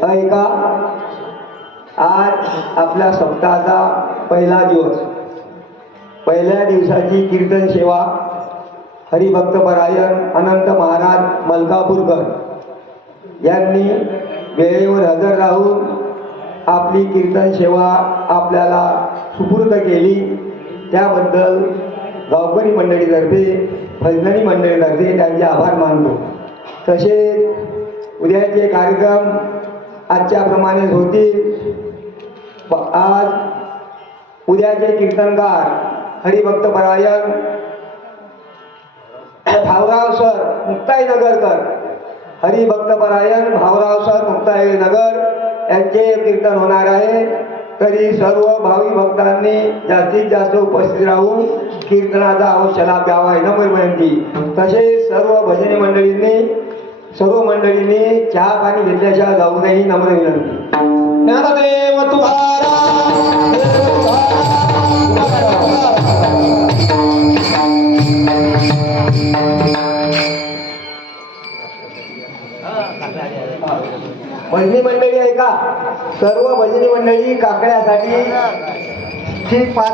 ऐका, आज आपल्या सप्ताहाचा पहिला दिवस. पहिल्या दिवसाची कीर्तन सेवा हरिभक्त परायण अनंत महाराज मलकापूरकर यांनी वेळेवर हजर राहून आपली कीर्तन सेवा आपल्याला सुपूर्द केली. त्याबद्दल गावकरी मंडळीतर्फे, भजनी मंडळीतर्फे त्यांचे आभार मानतो. तसेच उद्याचे कार्यक्रम आजच्या प्रमाणेच होतील. आज उद्याचे कीर्तनकार हरिभक्त परायण भावराव सर मुक्ताईनगरकर, हरिभक्त परायण भावराव सर मुक्ताईनगर यांचे कीर्तन होणार आहे. तरी सर्व भावी भक्तांनी जास्तीत जास्त उपस्थित राहून कीर्तनाचा अवश्य लाभ घ्यावा आहे नम्र विनंती. तसेच सर्व मंडळींनी चहा पाणी घेतल्याशिवाय जाऊ नये ही नम्र विनंती. ज्ञानदेव तुकाराम. भजनी मंडळी आहे का? सर्व भजनी मंडळी काकड्यासाठी ठीक 5